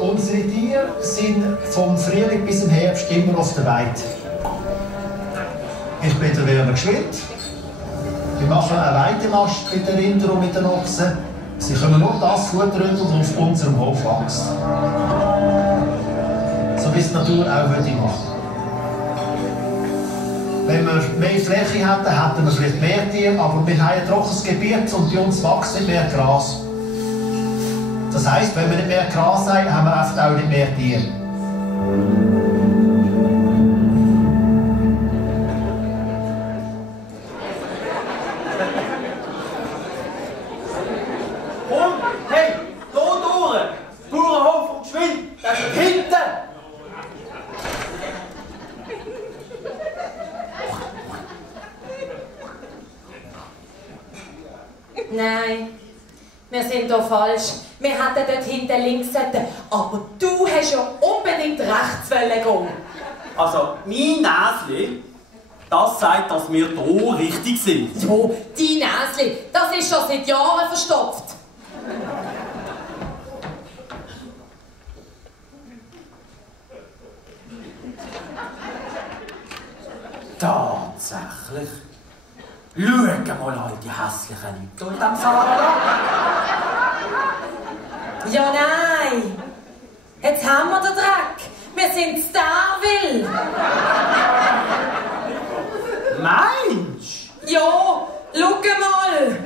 Unsere Tiere sind vom Frühling bis im Herbst immer auf der Weide. Ich bin der Werner Gschwind. Wir machen einen Weidemast mit den Rindern und mit den Ochsen. Sie können nur das futtern, was auf unserem Hof wächst. So wie es die Natur auch machen. Wenn wir mehr Fläche hätten, hätten wir vielleicht mehr Tiere, aber wir haben ein trockenes Gebiet und bei uns wächst nicht mehr Gras. Das heisst, wenn wir nicht mehr Gras haben, haben wir oft auch nicht mehr Tiere. Komm, hey, da durch! Bauernhof und Gschwind, das ist hinten! Nein, wir sind hier falsch. Wir hätten dort hinten links sollten, aber du hast ja unbedingt rechts gehen. Also, mein Näschen, das sagt, dass wir hier richtig sind. Jo, dein Näschen, das ist schon seit Jahren verstopft. Tatsächlich. Schau mal an die hässlichen Leute in diesem Saal. Ja, nein. Jetzt haben wir den Dreck. Wir sind Starville. Mensch! Ja, schau mal.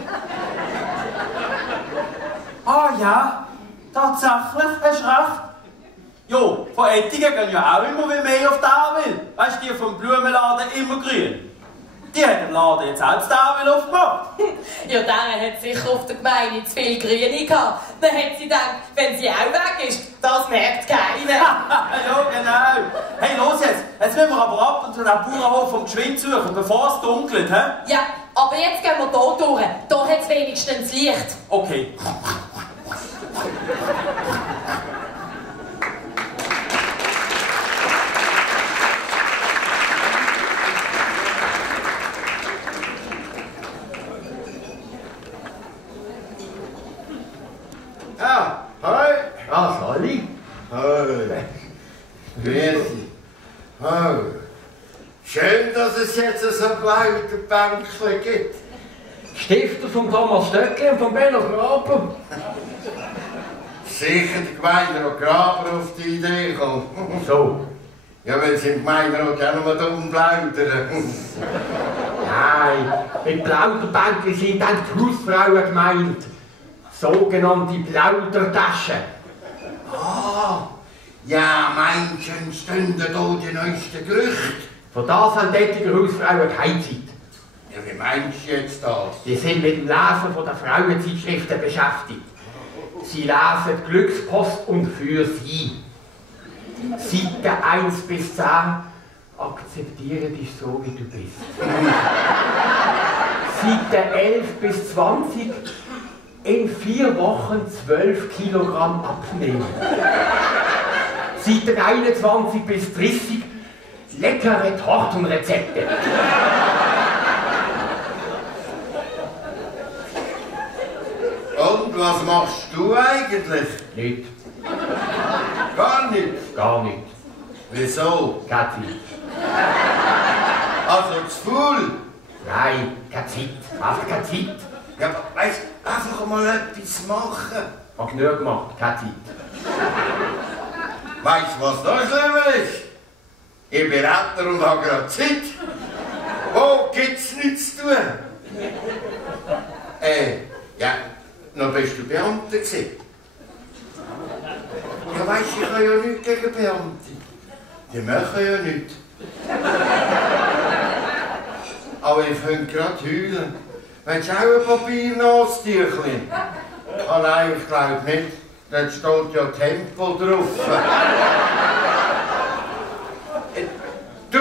Ah ja, tatsächlich, hast du recht. Jo, von Ettigen gehen ja auch immer mehr auf Darwil. Weißt du, die vom Blumenladen immer grün. Die hat den Laden jetzt auch Darwil aufgemacht. Ja, der hat sicher auf der Gemeinde zu viel Grüne gehabt. Dann hat sie gedacht, wenn sie auch weg ist, das merkt keiner. Ja, genau. Hey, los jetzt. Jetzt müssen wir aber ab und zu den Bauernhof vom Gschwind suchen, bevor es dunkelt, hä? Ja, aber jetzt gehen wir hier durch. Hier hat es wenigstens Licht. Okay. so Plauderbänkchen gibt. Stifter von Thomas Stöckli und von Benno Graber. Sicher der Gemeinderat Graber auf die Idee gekommen. So. Ja, weil sie im Gemeinderat auch noch mal dumm plaudern. Nein, mit Plauderbänken sind dann die Hausfrauen gemeint. Sogenannte Plaudertaschen. Ah, ja, Menschen stünden hier die neuesten Gerüchte. Von das haben solche Hausfrauen keine Zeit. Ja, wie meinst du jetzt das? Die sind mit dem Lesen von der Frauenzeitschriften beschäftigt. Sie lesen die Glückspost und für sie. Seiten 1 bis 10. Akzeptiere dich so, wie du bist. Seiten 11 bis 20. In 4 Wochen 12 Kilogramm abnehmen. Seiten 21 bis 30. Leckere Tortenrezepte. Und was machst du eigentlich? Nicht. Gar nicht. Gar nicht. Wieso? Keine Zeit. Also zu faul? Nein, keine Zeit. Einfach keine Zeit. Ja, aber weißt du, einfach mal etwas machen. Hab genug gemacht, keine Zeit. Weißt du, was noch schlimmer ist? Ich bin Rentner und habe gerade Zeit. Wo gibt's nichts zu tun? Ja, noch bist du Beamter gewesen. Ja, weisst du, ich habe ja nichts gegen Beamte. Die machen ja nichts. Aber ich könnte gerade heulen. Willst du auch ein Papiernastüchlein? Ah nein, ich glaube nicht. Dort steht ja Tempo drauf. Du,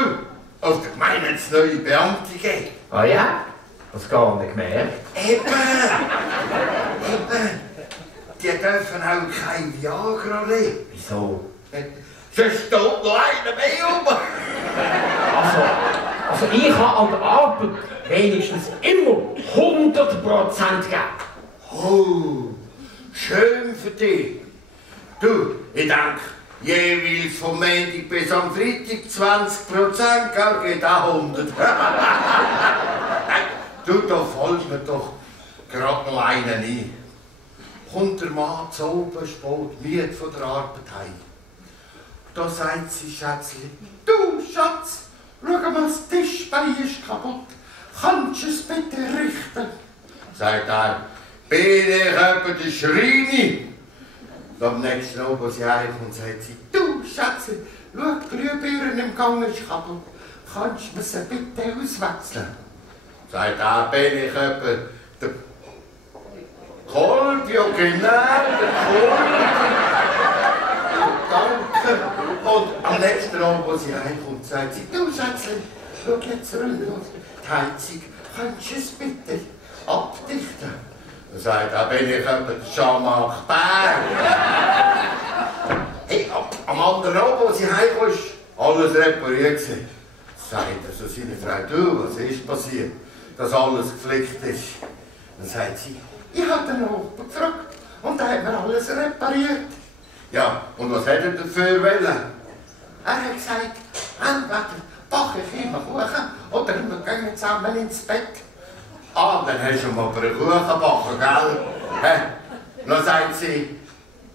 auf der Gemeinde hat es neue Beamte gegeben. Ah ja? Das gar nicht gemerkt. Eben. Die dürfen auch kein Viagra nehmen. Wieso? Sonst steht noch einer mehr rum. Also ich habe an der Arbeit wenigstens immer 100% gegeben. Oh, schön für dich. Du, ich denke, jeweils vom Montag bis am Freitag 20%, gell, geht auch 100. Du, da fällt mir doch gerade noch einen ein. Kommt der Mann zu oben, spät, müde von der Arbeit heim. Da sagt sie, Schätzchen, du Schatz, schau mal, das Tischbein ist kaputt. Kannst du es bitte richten? Sagt er, bin ich etwa der Schreini? Am nächsten Abend, als sie heimkommt, sagt sie, du Schätzchen, schau, die Glühbirne im Gang ist kaputt. Kannst du mir sie bitte auswechseln? Sagt er, bin ich etwa der Kolb, ja genau, der Kolb. Danke. Und am nächsten Abend, als sie heimkommt, sagt sie, du Schätzchen, schau jetzt runter, die Heizung, kannst du es bitte abdichten? Dann sagt er, bin ich etwa der Jean-Marc Bär. Hey, am anderen Abend, als sie heimkommt, ist alles repariert gewesen. Sagt er zu seiner Frau, du, was ist passiert, dass alles geflickt ist? Dann sagt sie, ich habe den Nachbarn gefragt und er hat mir alles repariert. Ja, und was hat er dafür wollen? Er hat gesagt, entweder backe ich immer Kuchen oder wir gehen zusammen ins Bett. Ah, dann hast du mal einen Kuchen gebacken, gell? Dann sagt sie,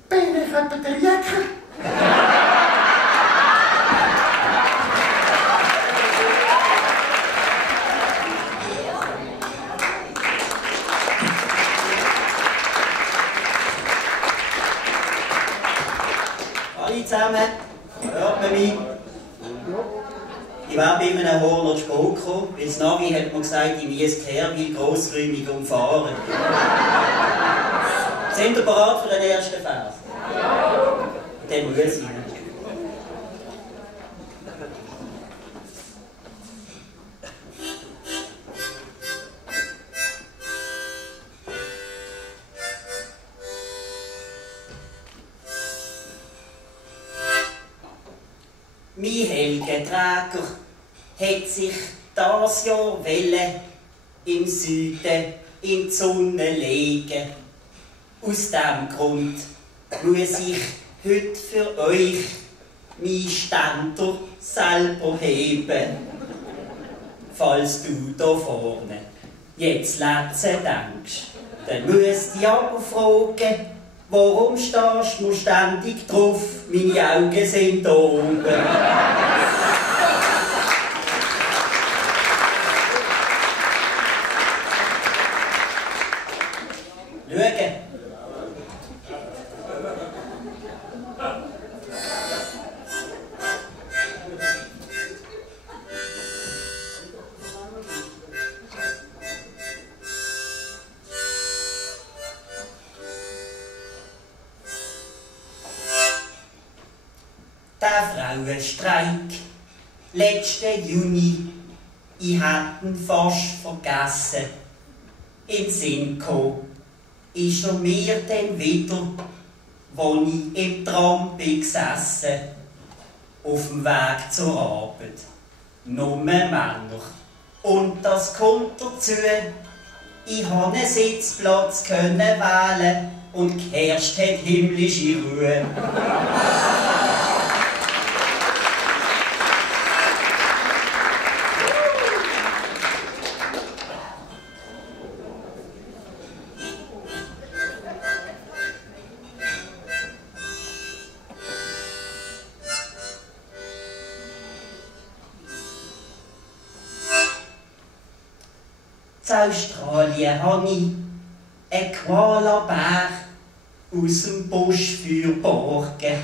bin ich etwa der Jäger? Hallo zusammen, hört man mich? Ich war bei einem Horner zu spät gekommen, weil das Navi hat mir gesagt, ich müsse Herwil grossräumig umfahren. Sind ihr bereit für den ersten Vers? Ja. Dann muss ich. Mein Helgenträger hat sich das Jahr im Süden in die Sonne legen. Aus diesem Grund muss ich heute für euch meinen Ständer selber heben. falls du da vorne jetzt Lätze denkst, dann müsst ich aber fragen, warum stehst du ständig drauf? Meine Augen sind da oben. Schauen. Der Frauenstreik, letzten Juni, ich hätte ihn fast vergessen. In Sinn gekommen ist er mir dann wieder, wo ich im Tram bin gesessen, auf dem Weg zur Arbeit. Nur Männer. Und das kommt dazu, ich konnte einen Sitzplatz wählen und geherrscht hat himmlische Ruhe. In Australien habe ich einen Koala-Bär aus dem Busch geborgen.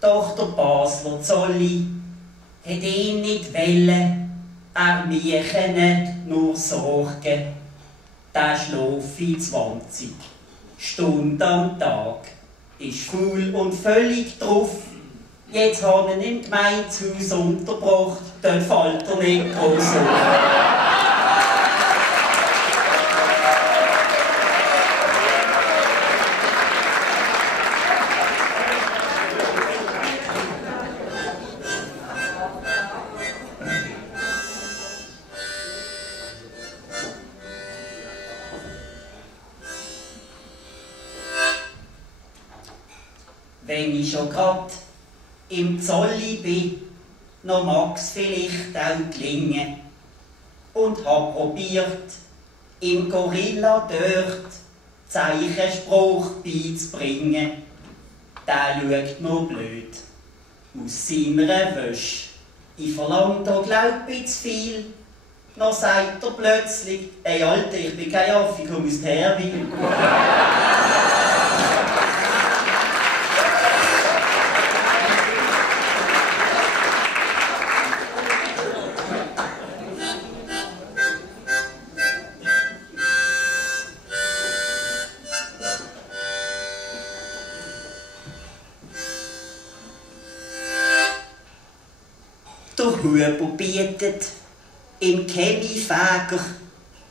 Doch der Basler Zolli hat ihn nicht wollen, er mich nicht nur sorgen. Der schlafe 20 Stunden am Tag, ist faul und völlig drauf. Jetzt habe ich ihn im Gemeindehaus untergebracht, dort fällt er nicht groß auf. Wenn ich schon grad im Zolli bin, noch mag's vielleicht auch gelingen. Und hab probiert, im Gorilla dort Zeichenspruch beizubringen. Der schaut nur blöd aus seiner Wäsche. Ich verlang da glaub ich zu viel. Noch sagt er plötzlich, ey Alter, ich bin kein Affe, ich komm aus Herwil. Der Huber bietet im Chemiefäger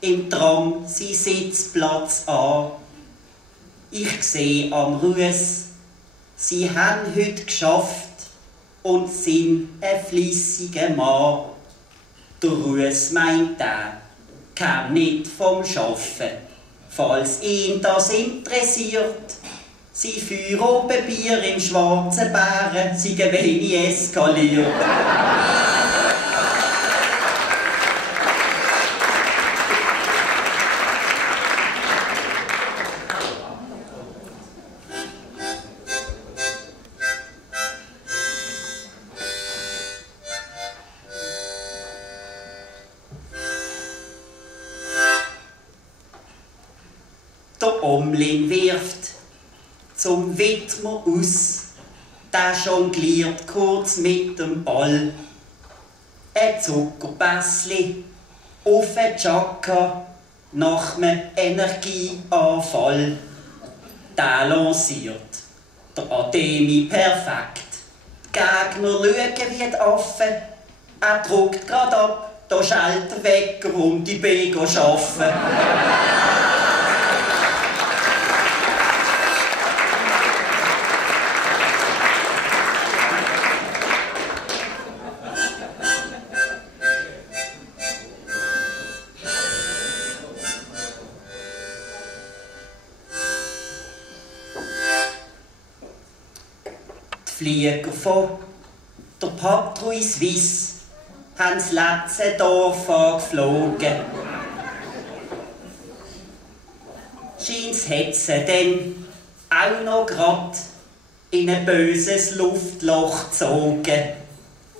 im Tram seinen Sitzplatz an. Ich sehe am Ruß, sie haben heute geschafft und sind ein fleissiger Mann. Der Ruß meint er, kam nicht vom Schaffen. Falls ihn das interessiert, sie Feierabendbier im Schwarzen Bären, sie wenig eskaliert. Der Omlin wirft zum Widmer aus, der jongliert kurz mit dem Ball. Ein Zuckerpässli auf ein Chaka nach einem Energieanfall. Der lanciert der Ademi perfekt. Die Gegner schauen wie die Affen. Er druckt grad ab, da schellt der Wecker und die B arbeiten. Flieger von der Patrouille Suisse haben das letzte Dorf angeflogen. Scheint's hätte dann auch noch grad in ein böses Luftloch gezogen.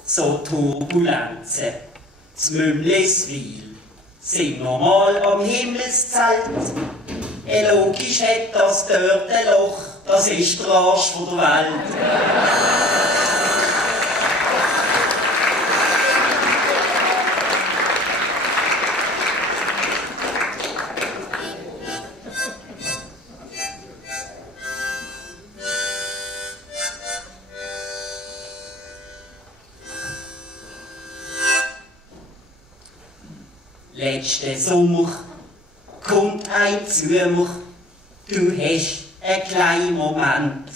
So Turbulenzen. Z'Mümmliswil sind normal am Himmelszelt. Logisch hat das dort ein Loch, das ist der Arsch von der Welt. Letzten Sommer kommt ein zu mir, du hast einen kleinen Moment.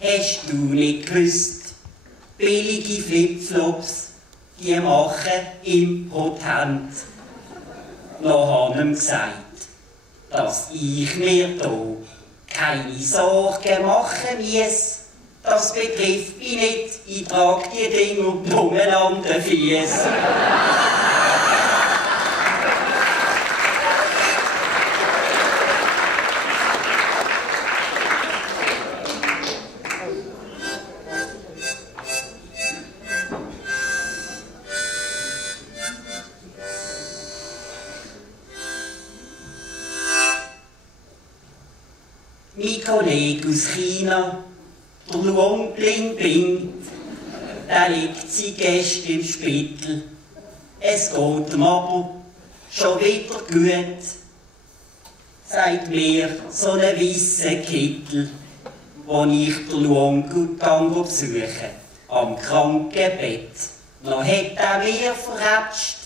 Hast du nicht gewusst, billige Flipflops, die machen impotent. Noch habe ich ihm gesagt, dass ich mir da keine Sorgen machen muss. Das betrifft mich nicht, ich trage die Dinger umeinander Fies. Mein Kollege aus China, der Luong Bling Bing, der liegt seit gestern im Spital. Es geht ihm aber schon wieder gut, sagt mir so ein weisser Kittel, wo ich den Luong besuche, am Krankenbett. Noch hat er mir verrätscht,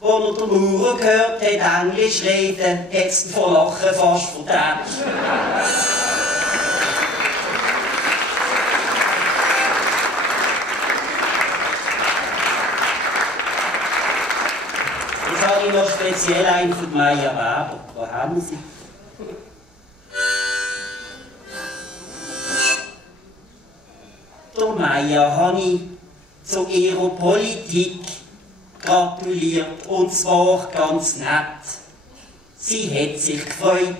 wo er den Maurer gehört hat, Englisch reden, hat's ihn vor Lachen fast vertätscht. Jetzt habe ich noch speziell einen für Meier Weber. Wo haben Sie? Der Meier habe ich zu ihrer Politik gratuliert, und zwar ganz nett. Sie hat sich gefreut,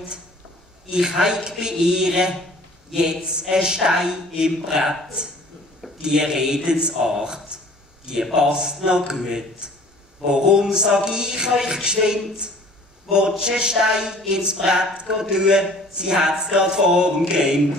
ich habe bei ihr jetzt einen Stein im Brett. Die Redensart, die passt noch gut. Warum sag ich euch geschwind, willst du einen Stein ins Brett tun? Sie hat's grad vor dem Kind.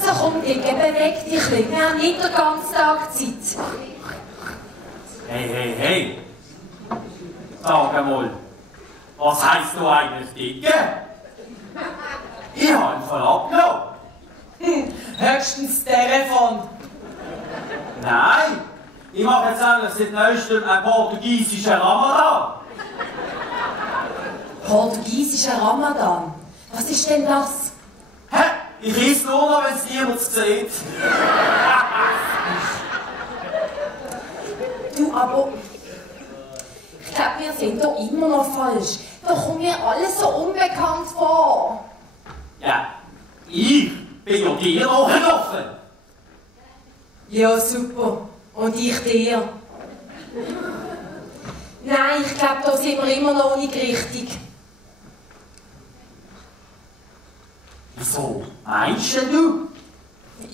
So komm, Dicke, beweg dich ein bisschen. Wir haben nicht den ganzen Tag Zeit. Hey. Sag einmal, was heisst du eigentlich Dicke? Ich habe ihn voll abgenommen. Höchstens Telefon. Nein, ich mache jetzt eigentlich seit neuestem einen portugiesischen Ramadan. Portugiesischer Ramadan? Was ist denn das? Hä? Ich esse nur noch, wenn es niemand sieht. Du, aber ich glaube, wir sind da immer noch falsch. Da kommt mir alles so unbekannt vor. Ja, ich bin ja dir nachgelaufen. Ja, super. Und ich dir. Nein, ich glaube, da sind wir immer noch nicht richtig. Wieso meinst du?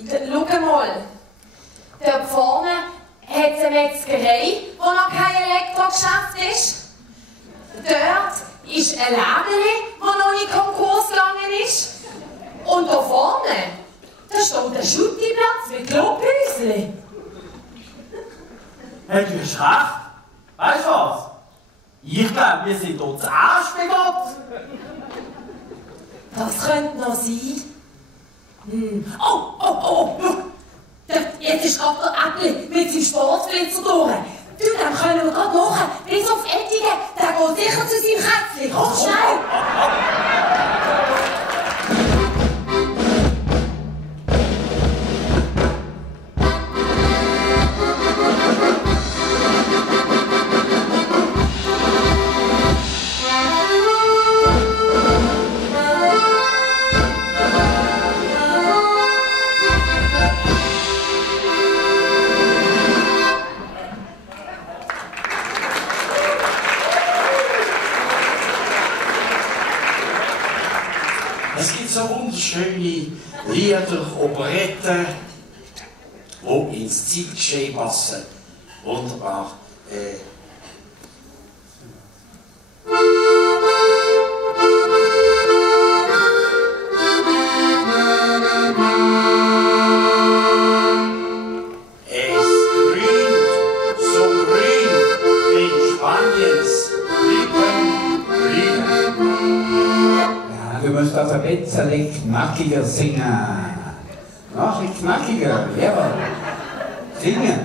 Schau mal. Dort vorne hat es eine Metzgerei, wo noch kein Elektrogeschäft ist. Dort ist ein Lädeli, wo noch nicht Konkurs gegangen ist. Und da vorne, da steht ein Schuttiplatz mit Klobhäuschen. Hey, du hast recht. Weißt du was? Ich glaube, wir sind hier zu Arsch bei Gott. Das könnte noch sein. Oh, schau. Jetzt ist gerade der Äppli mit seinem Sportflitzer durch. Du, dem können wir gerade machen. Bis auf Ettigen, der geht sicher zu seinem Kätzchen. Komm schnell. so wunderschöne Lieder, Operetten, die ins Zeitgeschehen passen. Wunderbar. Du musst also ein bisschen knackiger singen. Noch knackiger, ja. Singen.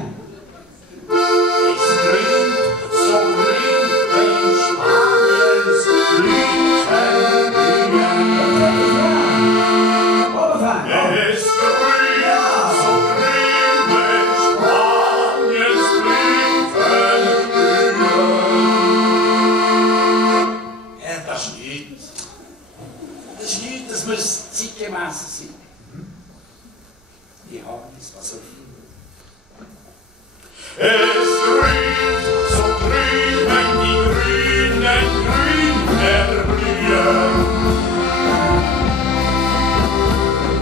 Es grünt, so grün, wenn Spaniens Blüten blühen. Es grünt, so grün, wenn Spaniens Blüten blühen. Ja, das ist nichts. Das ist nichts, das muss zeitgemäß sein. Die haben es also. Es grünt, so grün, wenn die grünen Grüner blühen.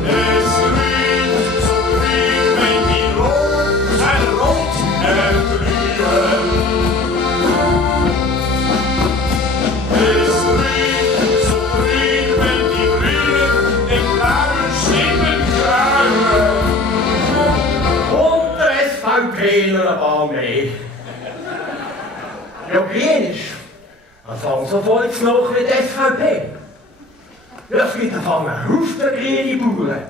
Es grünt, so grün, wenn die roten rot erblühen. Es grünt, so grün, wenn die Grünen den blauen Stimmen grauen. Und der SVPler ein paar mehr. Ja, grün ist. Anfang so voll noch wie die SVP. Ja, es gibt anfangen einen Haufen grüne Bauern.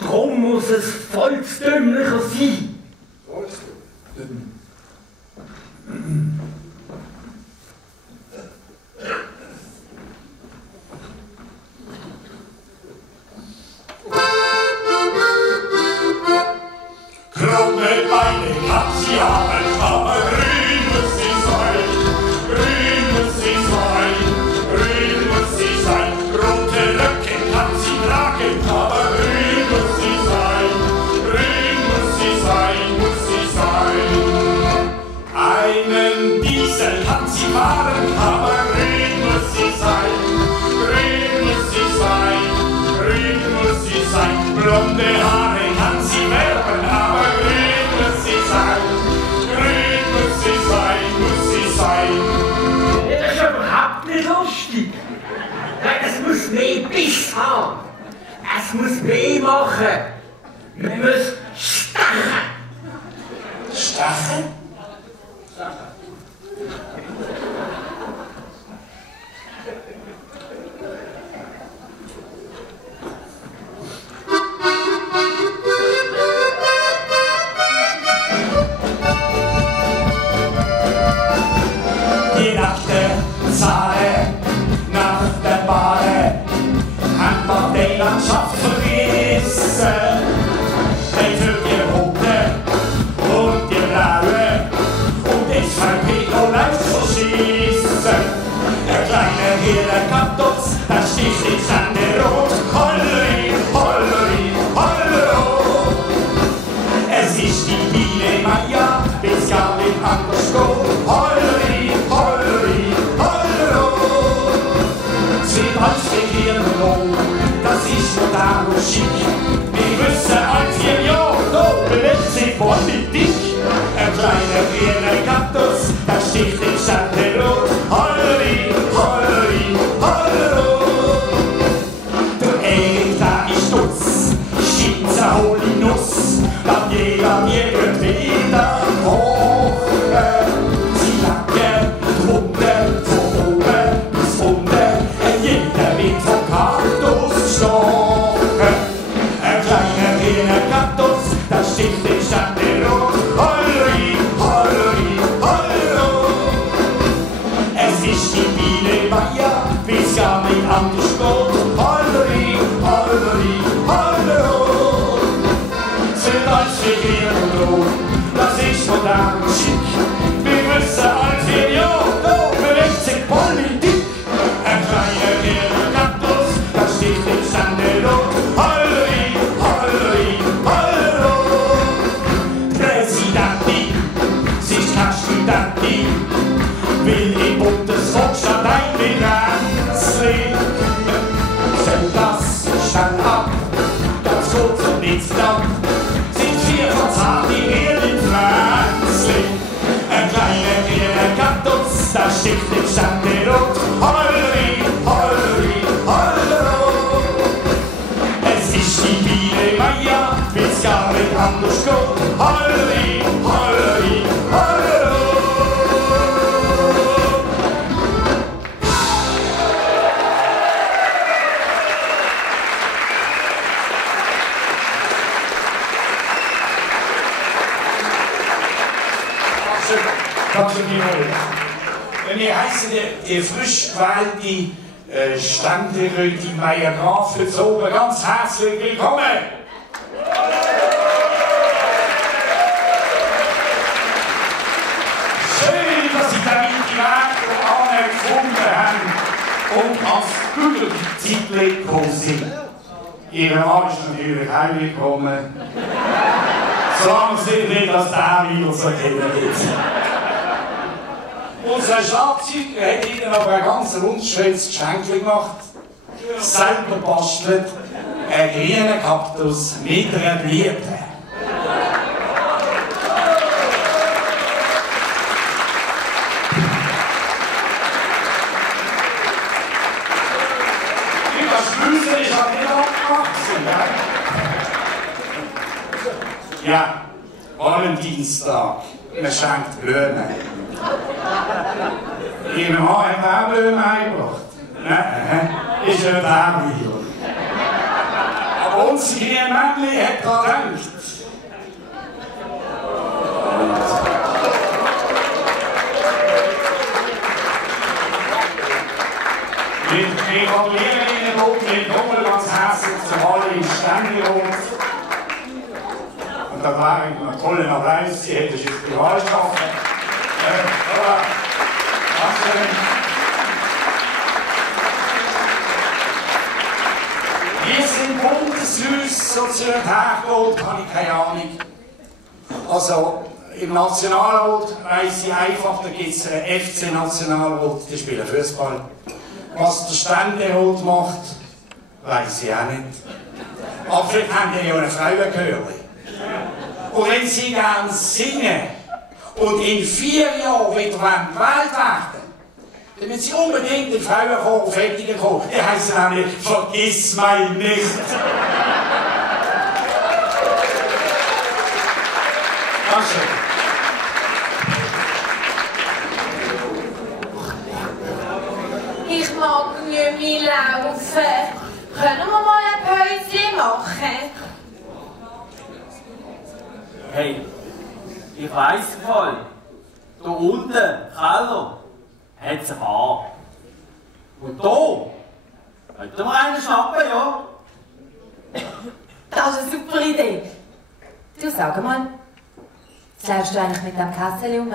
Darum muss es volksdümmlicher sein. Krumme Beine kann sie haben, aber grün muss sie sein. Grün muss sie sein, grün muss sie sein. Rote Röcke kann sie tragen, aber grün muss sie sein. Grün muss sie sein, muss sie sein. Einen Diesel kann sie fahren, aber grün muss sie sein. Grün muss sie sein, grün muss sie sein. Blonde Haare kann sie werben, aber grün muss sie sein. Grün muss sie sein, muss sie sein. Ja, das ist überhaupt nicht lustig. Nein, es muss mehr Biss haben. Es muss mehr machen. Man muss stechen. Stacheln? Die nackte Zahle nach der Bade hat man die Landschaft verrissen. Die Türke rote und die blaue und deshalb Pedro leicht verschießen. Der kleine Hirne Kaktus, der sticht in seine Rot. Holleri, holleri, hollero. Es ist die Biene Maya, bis gar nicht anders geht. Holleri, holleri, hollero. Sie als Regierung, das ist nur da und schick. Wir wissen als 4 Jahre, da bewegt sich Politik. Ein kleiner grüner Kaktus, der sticht in Schattenrot. Holleri, holleri, hollero. Der Erik, der ist stutz, schiebt eine hohle Nuss. Dann jeder geht wieder hoch. Sie lachen drunter, von oben bis unten. Jeder wird vom Kaktus gestochen. Ein kleiner grüner Kaktus, der sticht in Schattenrot. Holleri, holleri, hollero. Es ist die Biene Maya, bis gar nicht anders geht. Holleri, holleri, hollero. Sind als Regierung, das ist modern und schick. Wir wissen als 4 Jahre, da bewegt sich Politik. Ein kleiner grüner Kaktus, das sticht im Sandelot. Holleri, holleri, hollero. Präsidentin, sie ist keine Studentin, will im Bundesrat statt ein Finanzli. Stift im Ständerot. Holleri, holleri, hollero. Es ist die Biene Meier, wenn's gar nicht anders geht. Holleri, holleri, hollero. Danke vielmals. Wir heißen die frisch gewählte Ständerätin Meier Graf für oben ganz herzlich willkommen. Schön, dass Sie damit die Wege gefunden haben und als Bürgerzeitlich gekommen sind. Ihr Mann ist natürlich auch willkommen. Solange Sie nicht, dass der wieder so kennen wird. Unser Schlagzeuger hat Ihnen aber ein ganz rundschönes Geschenk gemacht. Selber bastelt, einen grünen Kaktus mit einer Blüte. Das Schlüssel ist auch nicht abgewachsen, gell? Ja, Valentinstag. Man schenkt Blumen. Ihr Mann hat auch Blumen eingebracht. Nein, ist ja der wieder. Aber unser kleines Männchen hat daran gedacht. Wir gratulieren Ihnen und willkommen ganz herzlich zum Halle im Ständerot. Und da war ein toller Applaus, Sie hätten es jetzt privat geschafft. Wir sind bundesweit so zu hergeholt, habe ich keine Ahnung. Also im Nationalrat weiss ich einfach, da gibt es einen FC-Nationalrat, die spielen Fußball. Was der Ständerat macht, weiss ich auch nicht. Aber vielleicht haben die ja eine Frauenchöre. Und wenn sie gerne singen und in 4 Jahren wieder gewählt werden, dann müssen sie unbedingt den Frauenchor fertig kommen. Die heißen nämlich «Vergiss mich nicht». Dankeschön. Ich mag nicht mehr laufen. Können wir mal ein Päuschen machen? Hey, ich weiss voll. Da unten, im Keller, hat es ein Bar. Und da könnten wir einen schnappen, ja? Das ist eine super Idee. Du, sag mal, was läufst du eigentlich mit dem Kessel rum?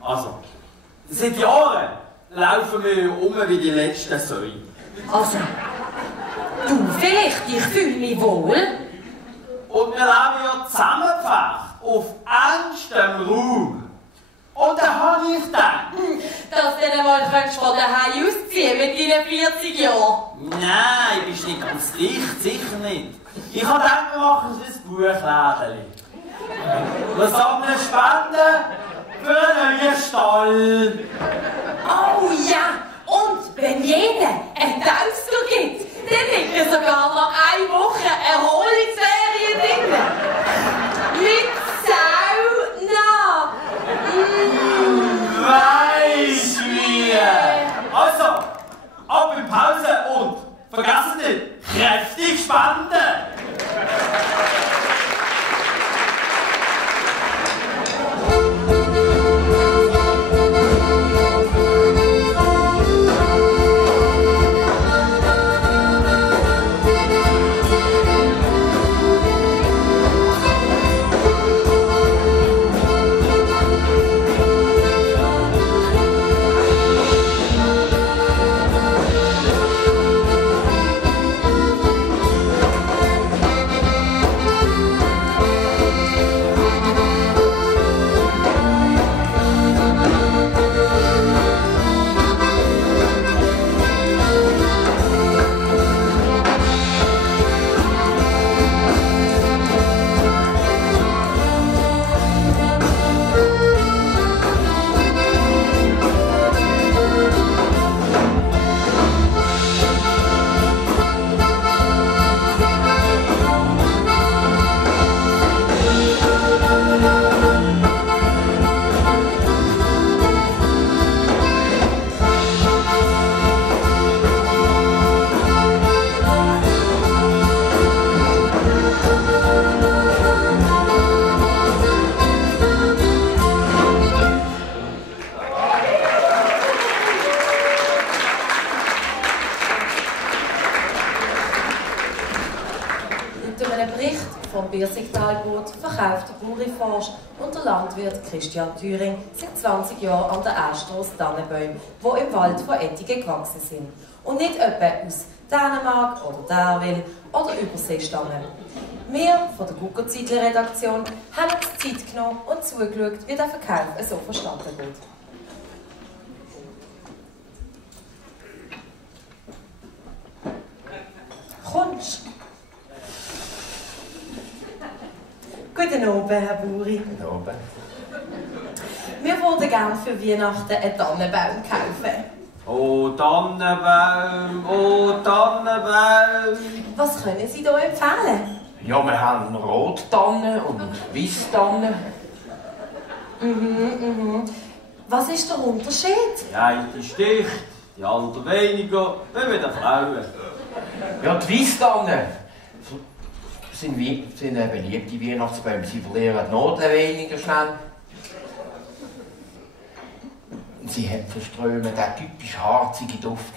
Also, seit Jahren laufen wir wie die letzten Säue. Also, du vielleicht, ich fühle mich wohl. Und wir leben ja zusammengepfercht auf engstem Raum. Und dann habe ich gedacht, dass du dann mal von daheim ausziehen mit deinen 40 Jahren. nein, bist nicht ganz dicht, sicher nicht. Ich habe gedacht, wir machen ein Buchlädchen. Wir sammeln Spenden für einen neuen Stall. Oh ja, und wenn jeder einen Tausker gibt, dann liegt er sogar noch 1 Woche Erholungsferien drin. Mit Sauna. Weiss wie. Also, ab in Pause und vergessen nicht, kräftig spenden. Birsigtalbrot verkauft der Buri Forsch und der Landwirt Christian Thüring seit 20 Jahren an der Astros-Tannenbäume, die im Wald von Ettigen gewachsen sind. Und nicht etwa aus Dänemark oder Darwin oder Übersee stammen. Wir von der Guckerzeitler-Redaktion haben uns Zeit genommen und zugeschaut, wie der Verkauf so verstanden wird. Kommst? Guten Abend, Herr Buri. Guten Abend. Wir würden gerne für Weihnachten einen Tannenbaum kaufen. Oh Tannenbaum, oh Tannenbaum. Was können Sie da empfehlen? Ja, wir haben Rottannen und Weisstannen. Was ist der Unterschied? Die eine sticht, die andere weniger, wie bei den Frauen. Ja, die Weisstannen sind beliebte Weihnachtsbäume. Sie verlieren die Nadeln weniger schnell. Und sie verströmen den typisch harzigen Duft.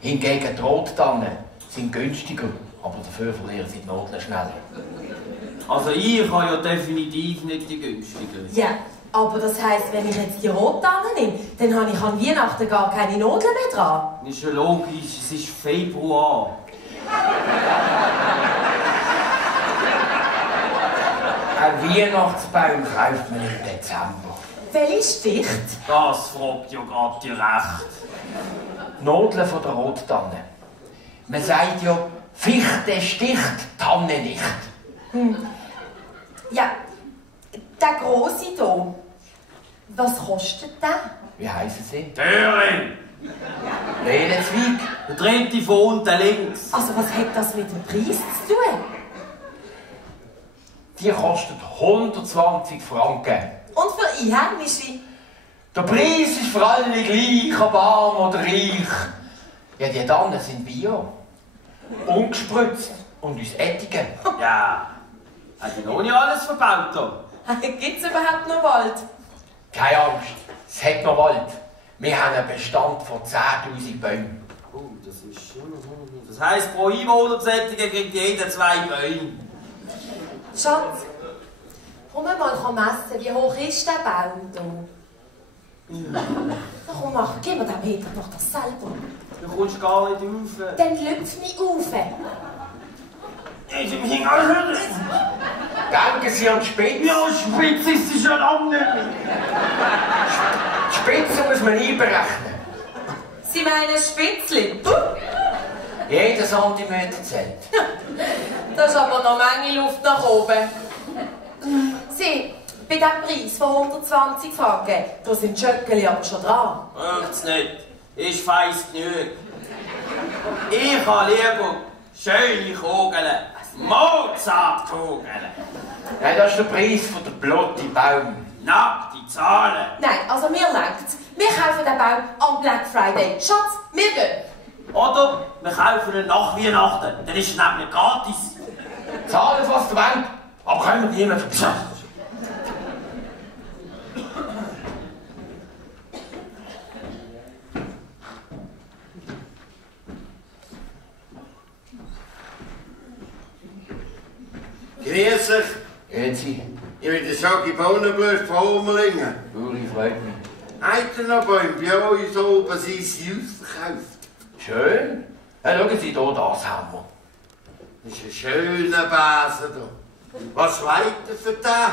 Hingegen die Rottannen sind günstiger, aber dafür verlieren sie die Nadeln schneller. Also ich habe ja definitiv nicht die günstigeren. Ja, aber das heisst, wenn ich jetzt die Rottannen nehme, dann habe ich an Weihnachten gar keine Nadeln mehr dran. Das ist ja logisch, es ist Februar. Ein Weihnachtsbaum kauft man im Dezember. Welche sticht? Das fragt ja gerade direkt. Die Nadeln von der Rottanne. Man sagt ja, Fichte sticht, Tanne nicht. Ja, der grosse hier. Was kostet der? Wie heissen sie? Thüring! Lehenzweig. Der dritte von unten links. Also was hat das mit dem Preis zu tun? Die kostet 120 Franken. Und für Einheimische? Der Preis ist für alle gleich, ob arm oder reich. Ja, die Tannen sind bio. Ungespritzt und aus Ettigen. Ja, hat ich noch nicht alles verbaut da? Gibt es überhaupt noch Wald? Keine Angst, es hat noch Wald. Wir haben einen Bestand von 10'000 Bäumen. Oh, das ist... Das heisst, pro Einwohnerbesättigung kriegt jeder 2 Bäume. Schatz, komm mal messen, wie hoch ist der Baum hier? Na komm, gib mir den Meter doch das selber. Du kommst gar nicht rauf. Dann lüpf mich rauf. Denken Sie an die Spitze? Ja, Spitze ist es schon lange nicht. Die Spitze muss man einberechnen. Sie meinen Spitzli? Jeder Zentimeter zählt. Da ist aber noch Menge Luft nach oben. Sie, bei diesem Preis von 120 Franken, da sind die Schöckeli aber schon dran. Macht's nicht. Ich weiss genug. Ich habe lieber schöne Kugeln. Mozart-Kugeln. Nein, das ist der Preis von der blotten Baum. Na, die Zahlen. Nein, also mir längt's. Wir kaufen den Baum am Black Friday. Schatz, wir gehen. Oder wir kaufen ihn nach Weihnachten. Dann ist er nämlich gratis. Zahlen, was du willst, aber können wir niemand verbieten. Grüß euch. Grüezi. Ich bin der Schagi Bohnenblösch von Omelingen. Uri, freut mich. Habt ihr noch Bäume bei euch oben sind sie ausverkauft? Schön. Ja, schauen Sie hier, das haben wir. Das ist ein schöner Besen hier. Was schweigt ihr für den?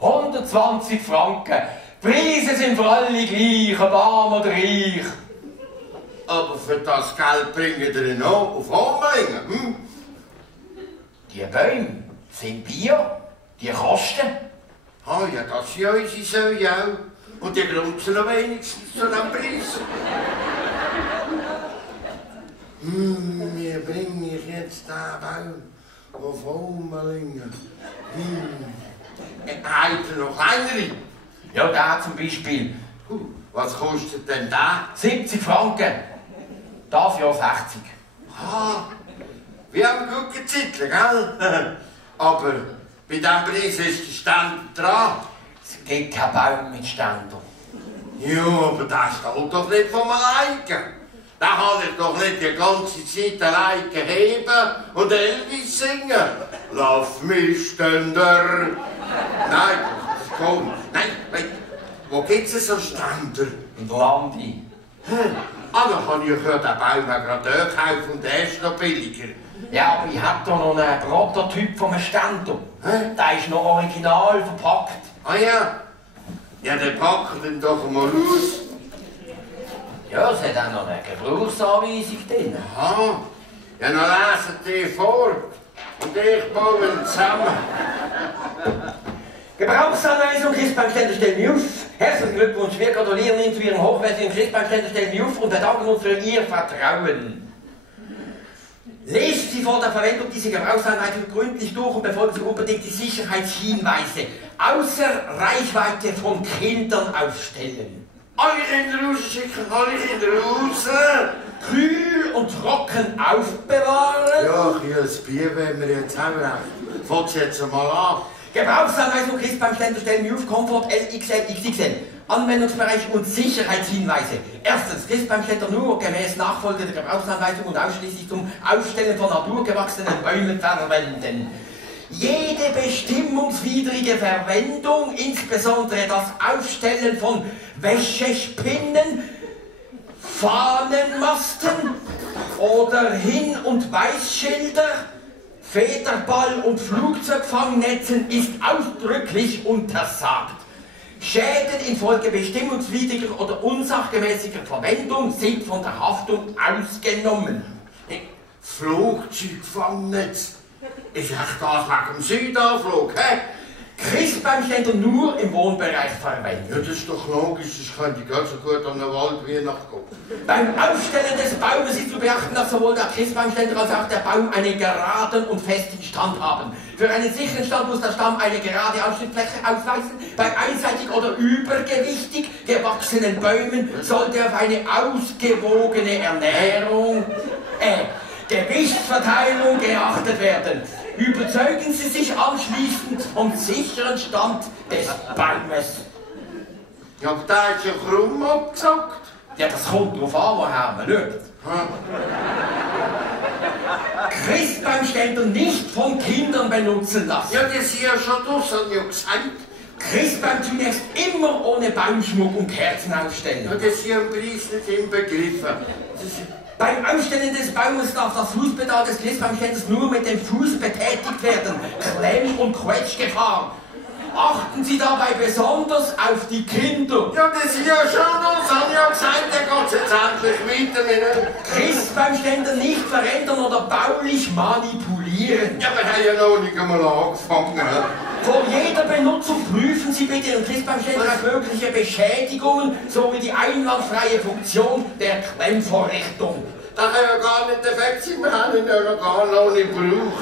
120 Franken. Die Preise sind für alle gleich, ob arm oder reich. Aber für das Geld bringt ihr ihn auch auf Omelingen, hm? Die Bäume sind Bier, die kosten. Ah ja, das sind unsere Säue auch. Und die grunzen noch wenigstens zu dem Preis. Wie bringe ich jetzt den Baum auf Omelingen? Habt ihr noch kleinere? Ja, der zum Beispiel. Was kostet denn der? 70 Franken. Das Jahr 60. Ah, wir haben gut gezittelt, gell? Aber bei diesem Preis ist der Ständer dran. Es gibt keinen Baum mit Ständer. Ja, aber das steht doch nicht vom alleine. Den kann ich doch nicht die ganze Zeit allein heben und Elvis singen. Lauf mich Ständer. Nein, das ist komisch. Nein, wo gibt's so Ständer? In der Landi. Ah, da kann ich ja den Baum gerade dort kaufen und der ist noch billiger. Ja, aber ich hab da noch einen Prototyp vom Ständer. Der ist noch original verpackt. Ah ja? Ja, dann packen den doch mal aus. Ja, es hat auch noch eine Gebrauchsanweisung drin. Aha. Ja, dann lesen die vor und ich baue ihn zusammen. Gebrauchsanweisung, Christbaumständer stellen mich auf. Herzlichen Glückwunsch, wir gratulieren Ihnen zu Ihrem hochwertigen Christbaumständer stellen mich auf und bedanken uns für Ihr Vertrauen. Lesen Sie vor der Verwendung dieser Gebrauchsanweisung gründlich durch und befolgen Sie unbedingt die Sicherheitshinweise. Außer Reichweite von Kindern aufstellen. Alle Kinder rausschicken, alle Kinder raus. Kühl und trocken aufbewahren. Ja, ein Bier wenn wir jetzt auch recht. Fang's jetzt mal an. Gebrauchsanweisung Christbaumständer stellen mich auf, Komfort LXL, XXL. Anwendungsbereich und Sicherheitshinweise. Erstens, Christbaumständer nur gemäß nachfolgender Gebrauchsanweisung und ausschließlich zum Aufstellen von naturgewachsenen Bäumen verwenden. Jede bestimmungswidrige Verwendung, insbesondere das Aufstellen von Wäschespinnen, Fahnenmasten oder Hin- und Weißschilder, Federball- und Flugzeugfangnetzen ist ausdrücklich untersagt. Schäden infolge bestimmungswidriger oder unsachgemäßiger Verwendung sind von der Haftung ausgenommen. Flugzeugfangnetz? Ist echt das wegen dem Südanflug, hä? Christbaumständer nur im Wohnbereich verwendet. Ja, das ist doch logisch, ich kann die ganz so gut an der Waldweihnacht gehen. Beim Aufstellen des Baumes ist zu beachten, dass sowohl der Christbaumständer als auch der Baum einen geraden und festen Stand haben. Für einen sicheren Stand muss der Stamm eine gerade Anschnittfläche ausweisen. Bei einseitig oder übergewichtig gewachsenen Bäumen sollte auf eine ausgewogene Ernährung, Gewichtsverteilung geachtet werden. Überzeugen Sie sich anschließend vom sicheren Stand des Baumes. Ja, aber der ist ja krumm abgesagt. Ja, das kommt drauf an, woher man schaut. Christbaumständer nicht von Kindern benutzen lassen. Ja, das ist ja schon das, hat ja gesagt. Christbaum zunächst immer ohne Baumschmuck und Kerzen aufstellen. Ja, das ist ja im Preis nicht inbegriffen. Beim Aufstellen des Baumes darf das Fußpedal des Christbaumständers nur mit dem Fuß betätigt werden. Klemm- und Quetschgefahr. Achten Sie dabei besonders auf die Kinder. Ja, das ist ja schon, das habe ich ja gesagt, der geht jetzt endlich weiter mit dem Christbaumständer nicht verändern oder baulich manipulieren. Ja, wir haben ja noch nicht einmal angefangen. Vor jeder Benutzung prüfen Sie bitte Ihren Christbaumständer auf mögliche Beschädigungen sowie die einwandfreie Funktion der Klemmvorrichtung. Das kann ja gar nicht defekt sein, wir haben ihn ja noch nicht gebraucht.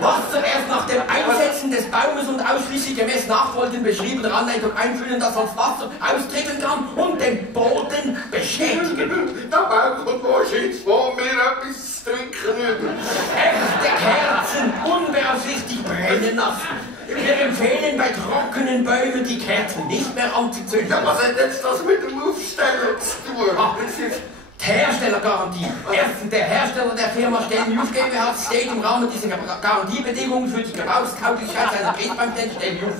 Wasser erst nach dem Einsetzen des Baumes und ausschließlich gemäß nachfolgend beschriebener Anleitung einfüllen, das sonst Wasser austreten kann und den Boden beschädigen. Der Baum kommt wahrscheinlich vor mir etwas zu trinken über. Echte Kerzen unbeaufsichtigt brennen lassen. Wir empfehlen bei trockenen Bäumen die Kerzen nicht mehr anzuzünden. Ja, was hat jetzt das mit dem Aufstellen zu tun? Ach, die Herstellergarantie. Erstens, der Hersteller der Firma Stellenjuf GmbH steht im Rahmen dieser Garantiebedingungen für die Gebrauchstauglichkeit seiner Christbaumständer Stellenjuf.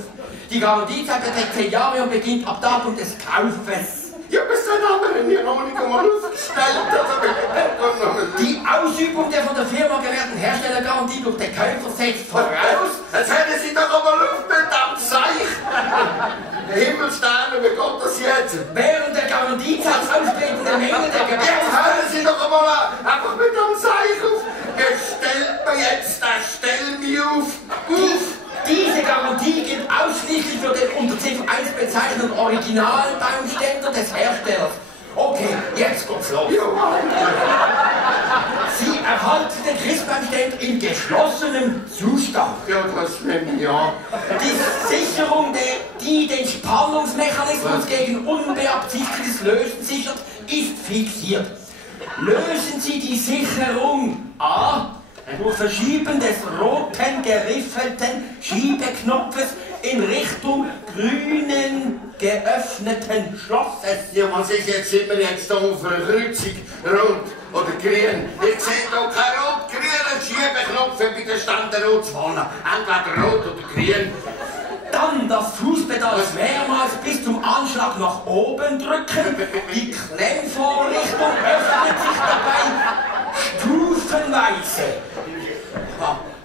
Die Garantiezeit beträgt 10 Jahre und beginnt ab Datum des Kaufes. Ja, bis dann haben wir ihn ja noch nicht einmal aufgestellt. Die Ausübung der von der Firma gewährten Herstellergarantie durch den Käufer setzt voraus. Jetzt hätten Sie doch aber Luft mit dem Zeich. Himmelsterne, wie geht das jetzt? Während der Garantiezeit auftretende Mängel der Jetzt hören Sie doch einmal einfach mit dem Zeich auf. Stellt mir jetzt, stell mich auf. Diese Garantie gilt ausschließlich für den unter Ziffer 1 bezeichneten Originalbaumständer des Herstellers. Okay, jetzt geht's los. Sie erhalten den Christbaumständer in geschlossenem Zustand. Ja, das nehme ich an. Die Sicherung, die den Spannungsmechanismus gegen unbeabsichtigtes Lösen sichert, ist fixiert. Lösen Sie die Sicherung A durch Verschieben des roten geriffelten Schiebeknopfes in Richtung grünen geöffneten Schlosses. Ja, was ist jetzt? Sind wir jetzt da auf einer Kreuzung rund oder grün. Ich sehe hier keinen rot-grünen Schiebeknopf bei der Ständerotszone. Entweder rot oder grün. Dann das Fußpedal mehrmals bis zum Anschlag nach oben drücken. Die Klemmvorrichtung öffnet sich dabei stufenweise.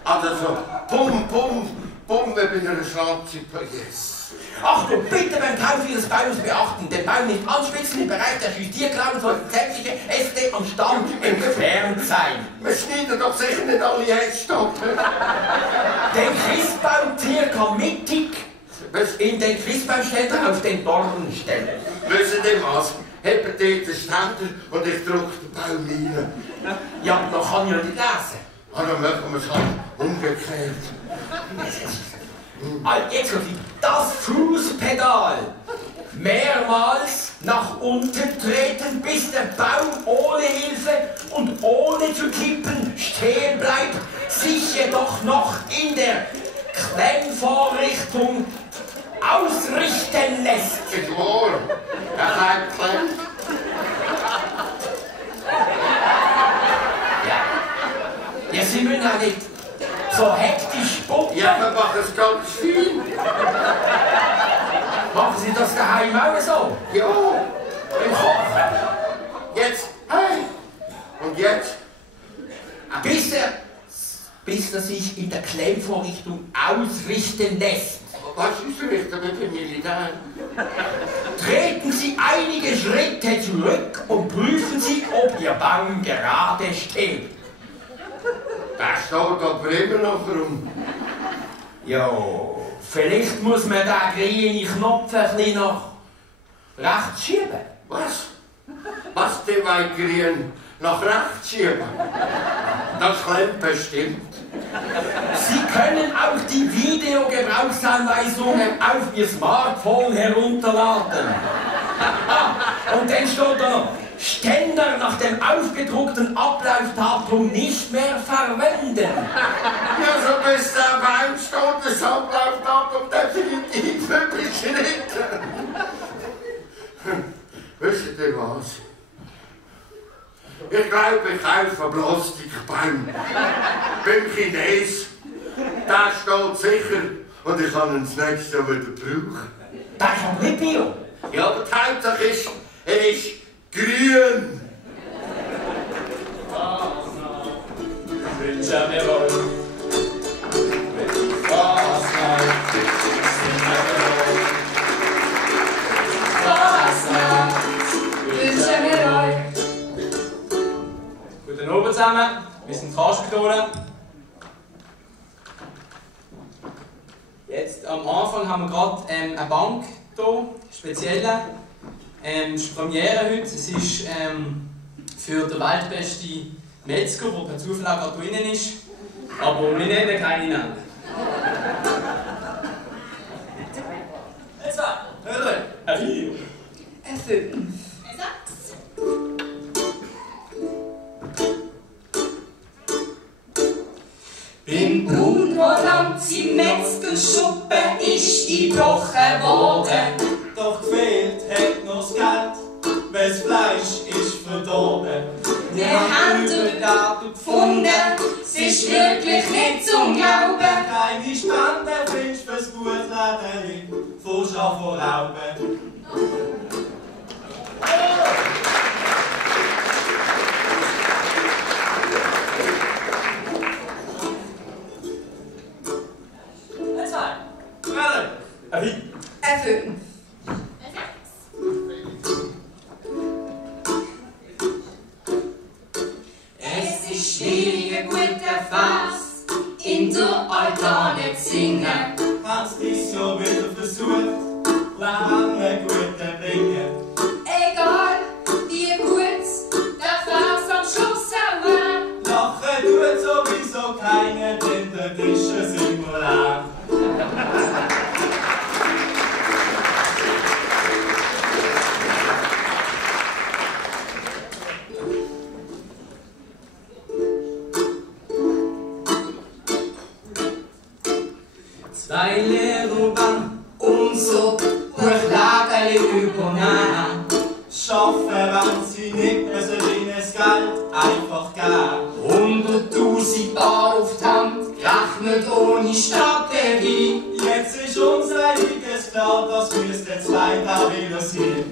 Also so, pum, pum, pum, wie bei einer Schlanze. Yes. Achtung, bitte beim Kauf Ihres Baums beachten, den Baum nicht anspitzen, im Bereich der Justierklauen sollten sämtliche Äste am Stamm entfernt sein. Wir schneiden doch sicher nicht alle Äste ab. Den Christbaum circa mittig in den Christbaumständer auf den Dornen stellen. Wissen Sie was? Hebt dort den Ständer und ich drücke den Baum rein. Ja, noch kann ich noch nicht lesen. Dann machen wir es halt umgekehrt. Jetzt das Fußpedal mehrmals nach unten treten, bis der Baum ohne Hilfe und ohne zu kippen stehen bleibt, sich jedoch noch in der Klemmvorrichtung ausrichten lässt. Ist wahr? Er hat geklemmt. Ja, Sie müssen auch nicht so hektisch puppen. Ja, wir machen es ganz viel. Machen Sie das daheim auch so? Ja. Im Kochen? Jetzt, hey. Und jetzt? Bis er sich in der Klemmvorrichtung ausrichten lässt. Was ausrichten wir beim Militär? Treten Sie einige Schritte zurück und prüfen Sie, ob Ihr Baum gerade steht. Der steht aber immer noch rum. Jo, vielleicht muss man den grünen Knopf ein bisschen nach rechts schieben. Was? Was denn mein Grün? Nach rechts schieben? Das klemmt bestimmt. Sie können auch die Videogebrauchsanweisungen auf Ihr Smartphone herunterladen. Und dann steht da noch, Ständer nach dem aufgedruckten Ablaufdatum nicht mehr verwenden. Ja, so bis der Baum steht, das Ablaufdatum definitiv überschritten. Wisst ihr was? Ich glaube, ich kaufe einen Plastikbaum. Beim Chines. Der steht sicher und ich kann ihn das nächste Jahr wieder brauchen. Das ist aber nicht Bio. Ja, aber die Hauptsache ist, er ist grün. Wünsche mir wohl. Guten Abend zusammen, wir sind Kasperdolen. Jetzt am Anfang haben wir gerade eine Bank hier, spezielle. Es ist Premiere heute, es ist für den weltbesten Metzger, der per Zufall auch gerade drinnen ist. Aber wir nennen keine Namen. Jetzt war, ein 4. Ein 5. Ein 6. Beim Braun, wo ganz im Metzgerschuppen ist eingebrochen worden. Doch gefehlt hat noch das Geld, weil das Fleisch ist verdorben. Wir haben den Datum gefunden, es ist wirklich nicht zum Glauben. Keine Spende findest fürs Gutläden von Schaf vor Lauben. Ein 5. Es ist schwierig, ein guter Fass in der Altane zu singen. Hast dies Jahr wieder versucht, lange gute bringen. Egal, wie gut der Fass am Schluss auch war. Lachen tut sowieso keiner, denn der Tisch ist immer leer. Zwei Lehrer und so Hochlagerli übernahm. Schaffen, wenn sie nicht mehr so reines Geld einfach gern. 100.000 Paar auf die Hand, gerechnet ohne Strategie. Jetzt ist uns einiges klar, das müsste jetzt weiter wieder sein.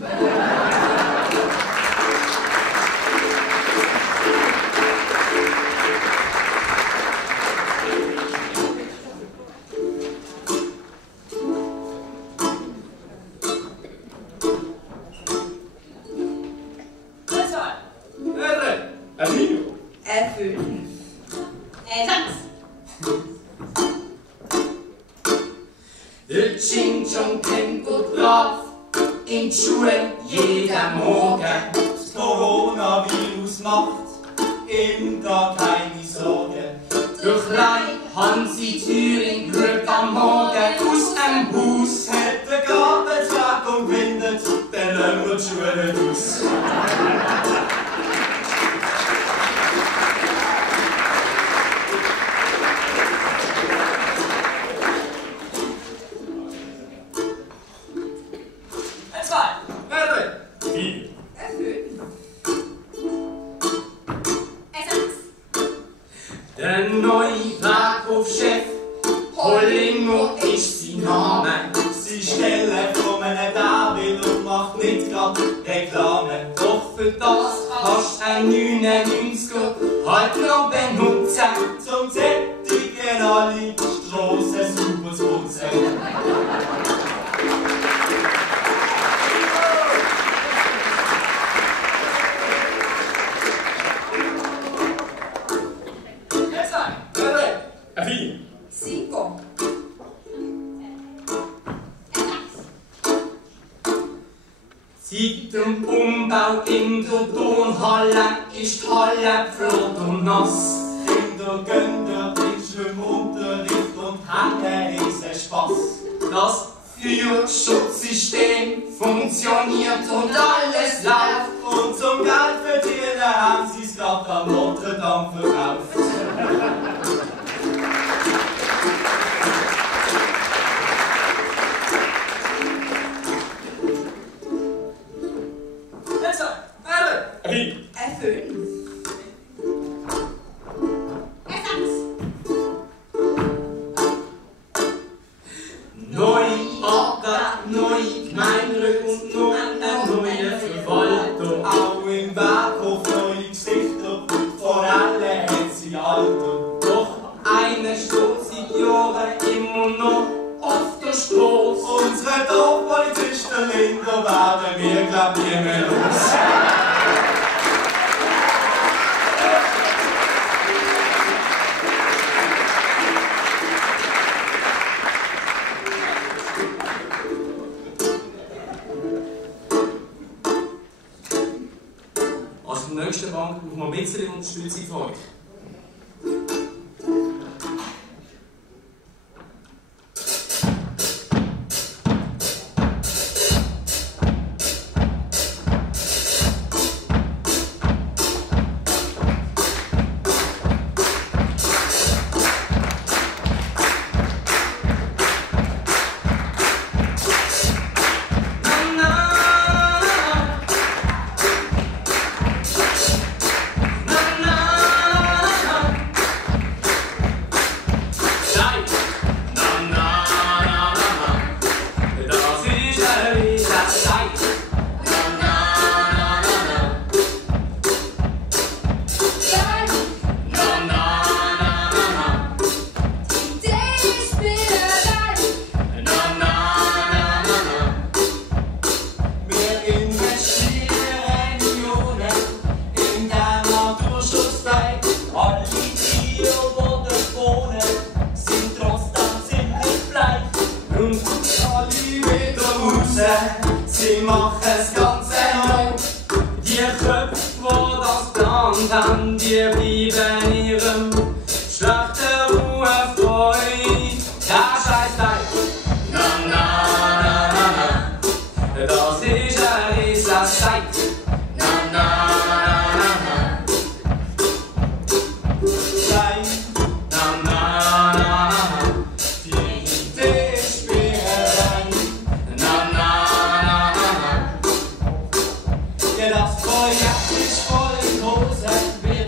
Der Ching Chong Tempo brav in die Schule jeden Morgen. Das Coronavirus macht ihm gar keine Sorgen. Durch Leid haben sie Türen Glück am Morgen aus dem Haus. Hat der Garten Zweck und windet, dann lassen wir die Schule nicht aus. Der neue Verkaufschef, Hollinger ist sein Name. Sie stellen von einem David und macht nicht grad Reklame. Doch für das kannst du ein 99er halt noch benutzen. Zum Sättigen alle Strassen sauber zu putzen. Cinco. Seit dem Umbau in der Turnhalle ist die Halle flott und nass. Kinder gehen dort in Schwimmunterricht und haben riesen Spass. Das Feuerschutzsystem funktioniert und alles läuft. Und zum Geld verdienen haben sie es grad am Notre Dame verkauft. Neue Gemeinderäte und noch eine neue Verwaltung. Auch im Werkhof neue Gesichter, vor allem hat sie Alter. Doch eine steht seit Jahren immer noch auf der Straße. Unsere Dorfpolizisten Linder werden wir, glaub ich, nie mehr los. Als nächste Bank brauchen wir ein bisschen Unterstützung von euch. Sie machen das Ganze neu. Die Köpfe, die das geplant haben, die bleiben ihrem schlechten Ruf treu. Der Scheiß Teig, na na na na na, das ist ein Riesensteig, na na na na na, Stein, na na na na, die Idee-Spielerei. na na na na. Ja, das Projekt ist voll in Hose. Wir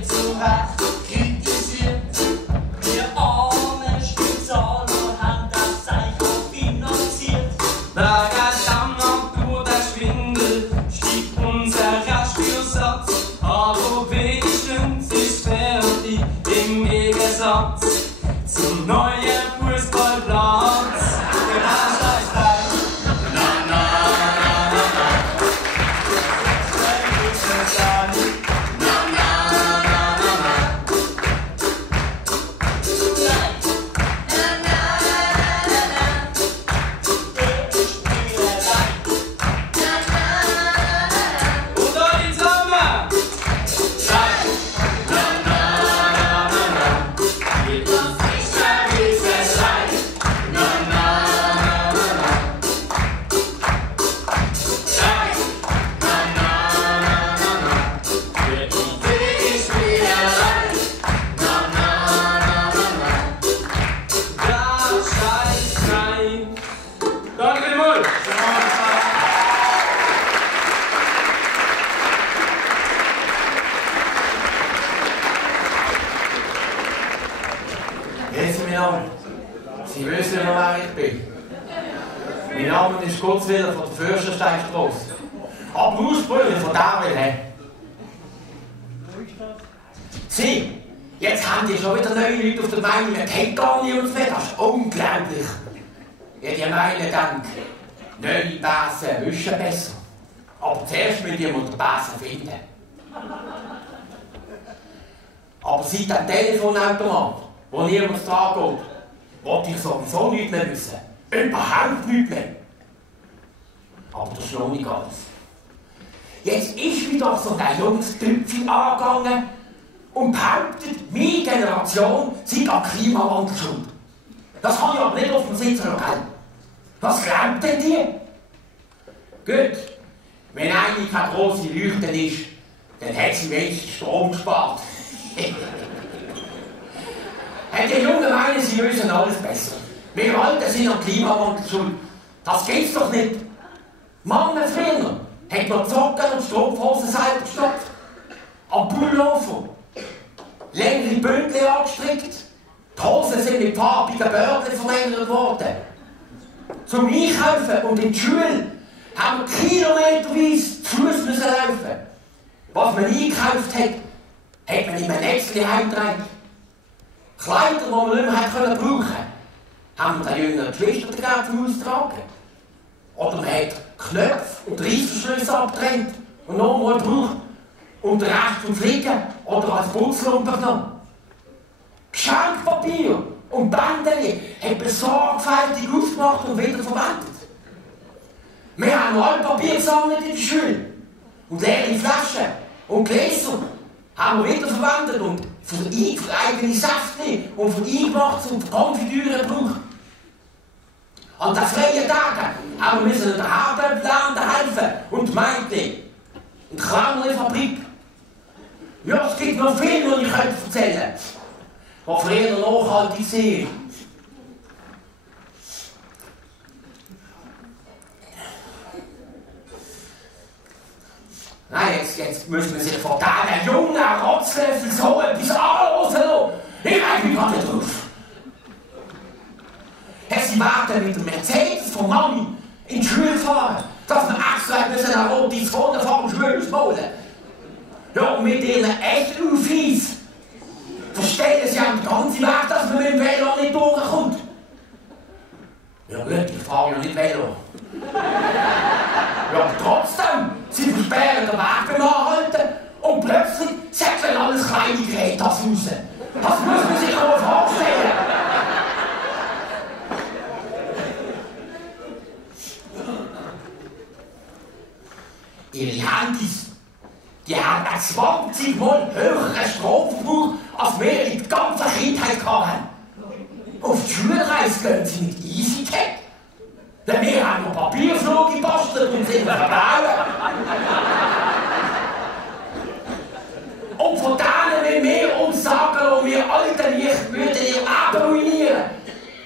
miteinander. Sie wissen ja, wer ich bin. Mein Name ist Gutzwiller von der Fürstensteinstrasse. Aber ursprünglich von Darwin her. Sie, jetzt haben die schon wieder neue Leute auf der Meinung, man kennt gar nichts mehr. Das ist unglaublich. Ja, die meinen dann, neue Bässe wischen besser. Aber zuerst müssen wir den Bässe finden. Aber seit dem Telefonautomat, wo niemand dran geht, wollte ich sowieso nichts mehr wissen. Überhaupt nichts mehr. Aber das ist noch nicht alles. Jetzt ist wieder so ein junges Tüpfchen angegangen und behauptet, meine Generation sei an Klimawandel schuld. Das habe ich aber nicht auf dem Sitzer erkannt. Was glaubt denn die? Gut, wenn eine keine grosse Leuchte ist, dann hat sie wenigstens Strom gespart. Die Jungen meinen, sie wissen alles besser. Wir Alten sind am Klimawandel schuld. Das geht's doch nicht. Mama früher hat noch Zocken und Strumpfhosen selber gestopft. Am Pullover. Längere Bündel angestrickt. Die Hosen sind mit farbigen Börden verlängert worden. Zum Einkaufen und in die Schule haben wir kilometerweise zu Fuß müssen laufen. Was man eingekauft hat, hat man in einem Netzchen heimgetragen. Kleider, die man nicht mehr brauchen konnte, haben wir den jüngeren Geschwistern gegeben, austragen. Oder man hat Knöpfe und Reissverschlüsse abgetrennt und nochmal gebraucht und den Rest zum Fliegen oder als Putzlumpen genommen. Geschenkpapier und Bändchen hat man sorgfältig aufgemacht und wieder verwendet. Wir haben Altpapier gesammelt in der Schule und leere Flaschen und Gläser haben wir wieder verwendet und für eigene Säfte und für Eingemachtes und für Konfitüre gebraucht. An den freien Tagen haben wir den Herdöpflern helfen und die Mädchen in der Klammerfabrik. Ja, es gibt noch viel, was ich erzählen könnte, was früher nachhaltig sind. Nein, jetzt müssen wir sich von diesen jungen Rotzlöffeln so etwas anhören lassen. Ich weiß mich gar nicht drauf. Sie werden mit dem Mercedes von Mami in die Schule fahren, dass wir extra eine rote Zone vor dem Schulhaus bauen. Ja, und mit ihren SUVs verstehen sie am ganzen Weg, dass man mit dem Velo nicht durchkommt. Ja gut, ich fahre ja nicht Velo. Ja, aber trotzdem, sie versperren den Weg beim Anhalten und plötzlich säckeln alles kleine Geräte raus. Das muss man sich aber vorstellen. Ihre Handys, die haben 20-mal höheren Stromverbrauch, als wir in der ganzen Kindheit hatten. Auf die Schulreise gehen sie mit EasyJet. Denn wir haben noch Papierflug gebastelt und sind verbauen. Und von denen, wenn wir uns sagen, und wir Alten nicht würden ihr Leben ruinieren,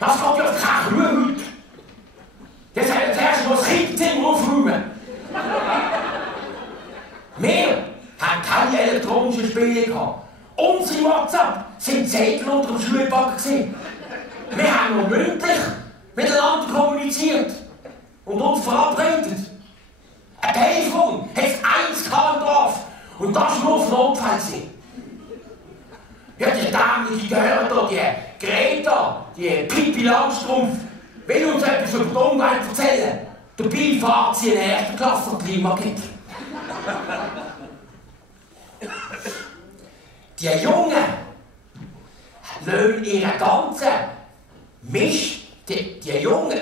das geht ja keine Ruhe heute. Jetzt haben wir zuerst mal das Kindzimmer aufräumen. Wir haben keine elektronischen Spiele gehabt. Unsere WhatsApp sind Zettel unter dem Schulbank. Wir haben noch mündlich miteinander kommuniziert und uns verabredet. Ein Telefon hat eins drauf und das war nur für Notfall. Ja, die Dame, die gehört da, die Greta, die Pippi Langstrumpf, will uns etwas über die Umwelt erzählen. Dabei fährt sie in der ersten Klasse vom Klimakit. Die Jungen lassen ihren ganzen Mist, die Jungen,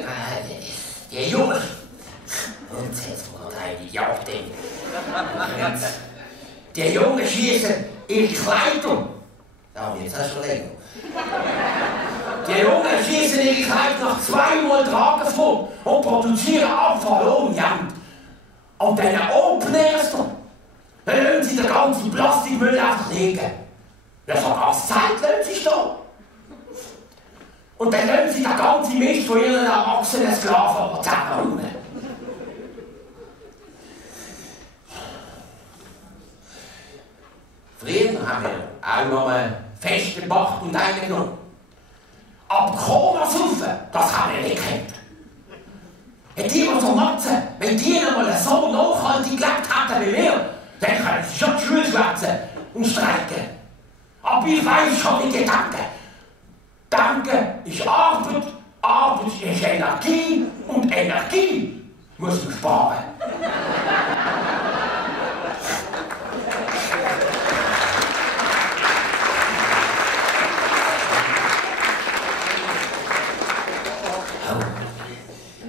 und jetzt von der Idiot, die Jungen schießen ihre Kleidung. Ja, jetzt hast du länger. Die Jungen schießen ihre Kleidung nach 2-mal Tragen vor und produzieren Abfall ohne Ende. Und dann Open Airs, dann lassen sie den ganzen Plastikmüll einfach liegen. Ja, so ganz Zeit lassen sie stehen. Und dann lassen sie den ganzen Mist von ihren erwachsenen Sklaven zusammenräumen. Früher haben wir auch noch einen festen Bach und eingenommen. Aber Cola saufen, das kann ich nicht kennen. Hätte jemand so Matzen, wenn die einmal so nachhaltig gelebt hätten wie wir, dann können sie schon die Schule schwätzen und streiken. Aber ich weiss schon die Gedanken. Denken ist Arbeit, Arbeit ist Energie und Energie muss man sparen.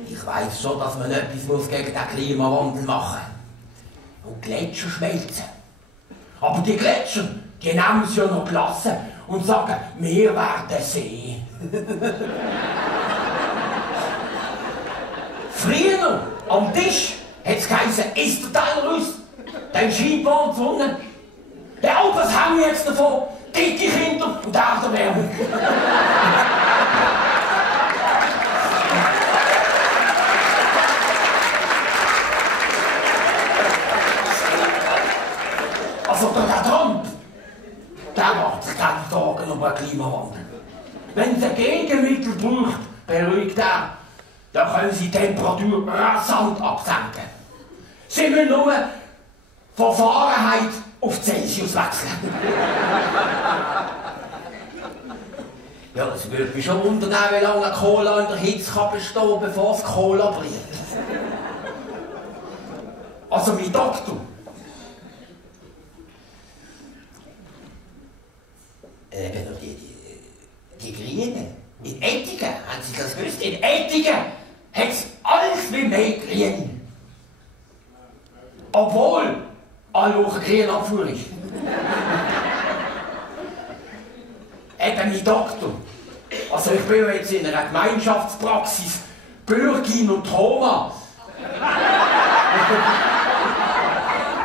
Ich weiss schon, dass man etwas gegen den Klimawandel machen muss. Und Gletscher schmelzen. Aber die Gletscher, die nehmen es ja noch gelassen und sagen, wir werden See. Früher am Tisch hat es geheißen, isst der Teller aus, dann scheint die Sonne. Ja, und was haben wir jetzt davon? Dicke Kinder und Erderwärmung. Also der Trump, der macht sich keine Sorgen um den Klimawandel. Wenn es ein Gegenmittel braucht, beruhigt er, dann können sie die Temperatur rasant absenken. Sie müssen nur von Fahrenheit auf Celsius wechseln. Ja, es würde mich schon wundern, wie lange eine Cola in der Hitze bestehen kann, bevor es Cola brennt. Also mein Doktor. Die Grünen. In Ettigen, haben Sie das gewusst? In Ettigen hat es alles wie mehr Grün. Obwohl alle Wochen Grünabfuhr ist. Eben mein Doktor. Also ich bin jetzt in einer Gemeinschaftspraxis Bürgin und Thomas.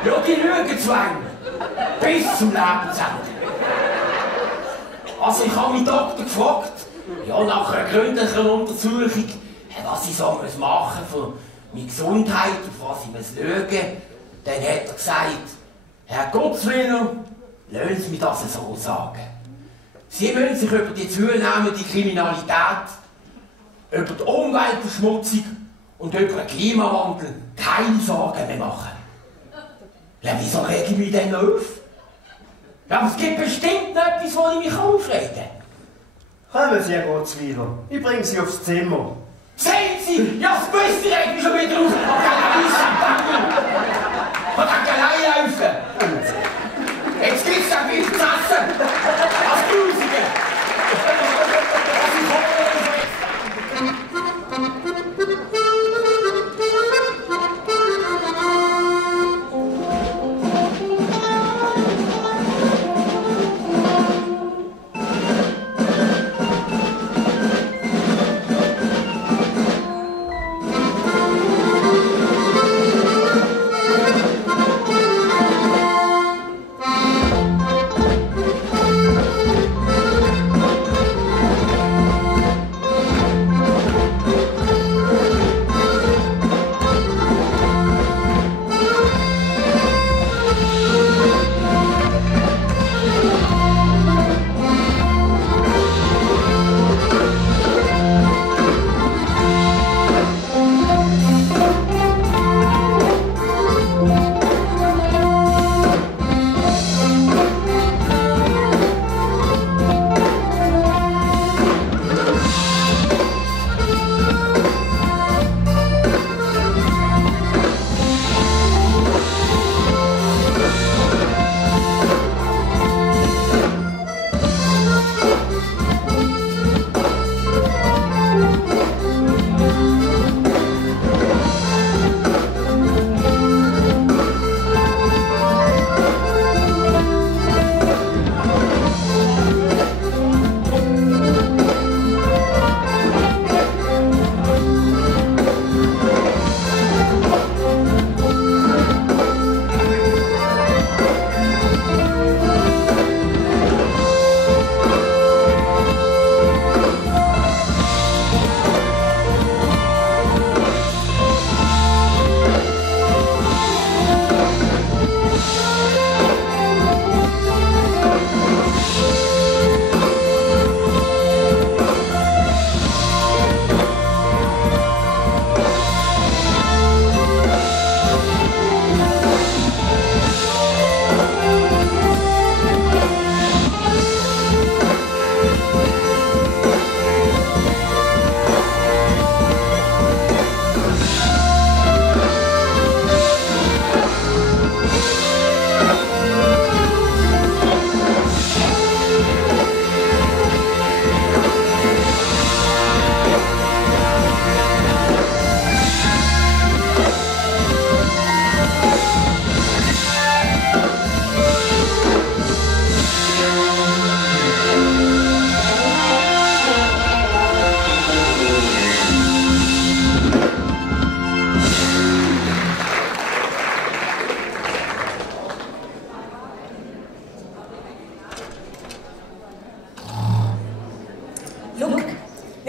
Ja, die lügen zu eng. Bis zum Lebensende. Also ich habe meinen Doktor gefragt, ja, nach einer gründlichen Untersuchung, was ich so machen muss für meine Gesundheit, auf was ich muss schauen. Dann hat er gesagt, Herr Gottswiller, lassen Sie mich das so sagen. Sie müssen sich über die zunehmende Kriminalität, über die Umweltverschmutzung und über den Klimawandel keine Sorgen mehr machen. Ja, wieso rege ich mich denn auf? Ja, aber es gibt bestimmt noch etwas, wo ich mich aufregen kann. Kommen Sie, Herr Gottswiller. Ich bringe Sie aufs Zimmer. Sehen Sie! Ja, das Büssi regt mich schon wieder auf! Man kann allein laufen! Jetzt gibt's dann viel zu essen! Als Grusige!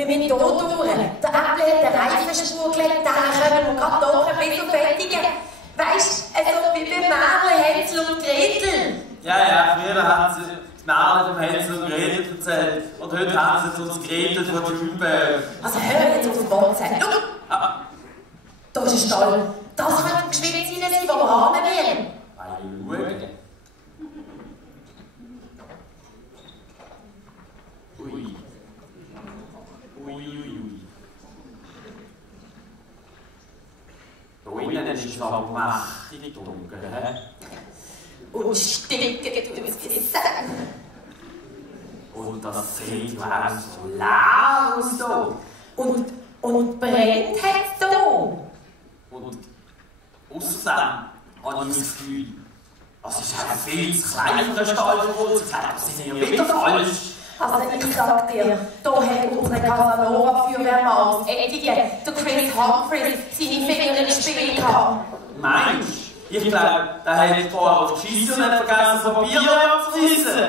müssen hier durch. Der Äppli hat eine Reifenspur gelegt, dann können wir gerade doch ein bisschen fertigen. Weisst du, also wie bei Märchen Hänsel und Gretel. Ja, früher haben sie die Märchen vom Hänsel und Gretel erzählt. Und heute haben sie uns Gretel von Schumberg. Also hör jetzt auf den Boden zu sagen. Da ist ein Stall. Das könnte geschwind sein, dass sie vom Rahmen wären. Schauen. Ui. Da innen ist es aber mächtig dunkel, hä? Und stinken durchs Gewissen. Und das sieht ja auch so leer aus da. Und brennt hat es da. Und außerdem habe ich das Gefühl, es ist ein viel zu klein für einen Stall von uns. Das sind ja wieder falsch. Also ich sag dir, da hat unsere Casanova-Feuerwehrmann aus Ettigen, der Chris Humphries, seine Finger ins Spiel gehabt. Meinst du? Ich glaube, der hat vorher auf die Scheisse und hat vergessen, das Papier abzureissen.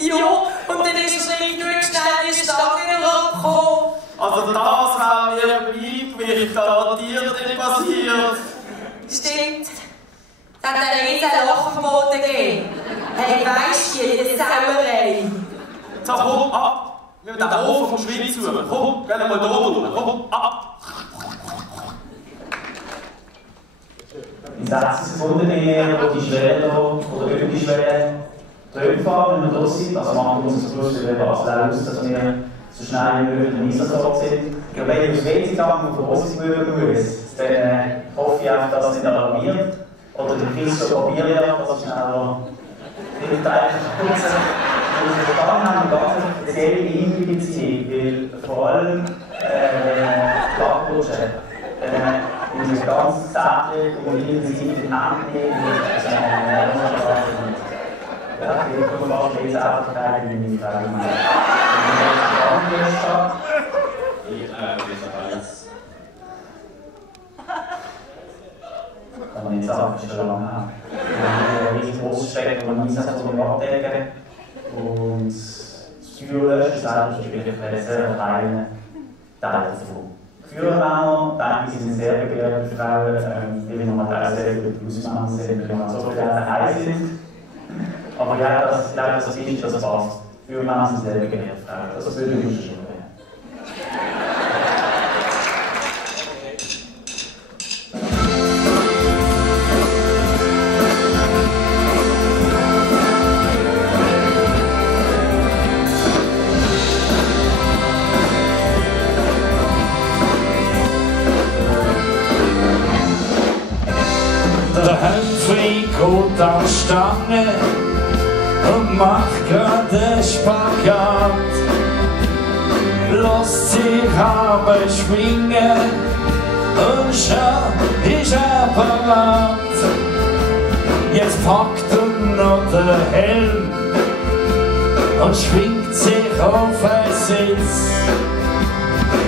Ja, und dann ist er nicht nur schnell in die Stange herabgekommen. Also das wäre mir beim Eingewicht garantiert nicht passiert. Stimmt. Dann hat er riesen Loch am Boden gegeben. Hey, weisst du, jede Sauerei. So, komm, ab! Wir müssen den Ofen vom Schwinn suchen. Komm, geh mal da durch. Komm, ab! In Sätzen gefunden wir, wo die Schwelle oder über die Schwelle drüber fahren, wenn wir da sind. Also machen wir uns das Plus über Basel aus, dass wir so schnell wie möglich im Einsatzort sind. Ich glaube, wenn ich aufs WC gehe und von Hose gehen muss, dann hoffe ich einfach, dass es nicht alarmiert. Oder der Chris so Papier, dass schneller nicht eigentlich und wir verstanden haben, ganz eine spezielle Intuition, weil vor allem Flachrutsche, in der ganz zärtlich und intensiv in den Händen nehmen, ja, die kommen fast diese Zärtlichkeit in meine Frage. Ich weiß. Kann man nicht sagen, das ist schon lange her. Wir haben eine riesige Großstrecke, die man Einsatz abdecken. Und das Feuerlöschen selbst ist wirklich ein sehr kleiner Teil davon. Feuerwehrmänner, denke ich, sind sehr begehrte Frauen, weil wir auch sehr gut Ausmänner sind, weil wir so viele daheim sind. Aber ja, ich glaube, das ist, dass es passt. Feuerwehrmänner sind sehr begehrte Frauen, das würde ich mir schon werden. Der Humphrey geht an die Stange und macht grad den Spagat. Lässt sich aber schwingen und schon ist er parat. Jetzt packt er noch den Helm und schwingt sich auf den Sitz.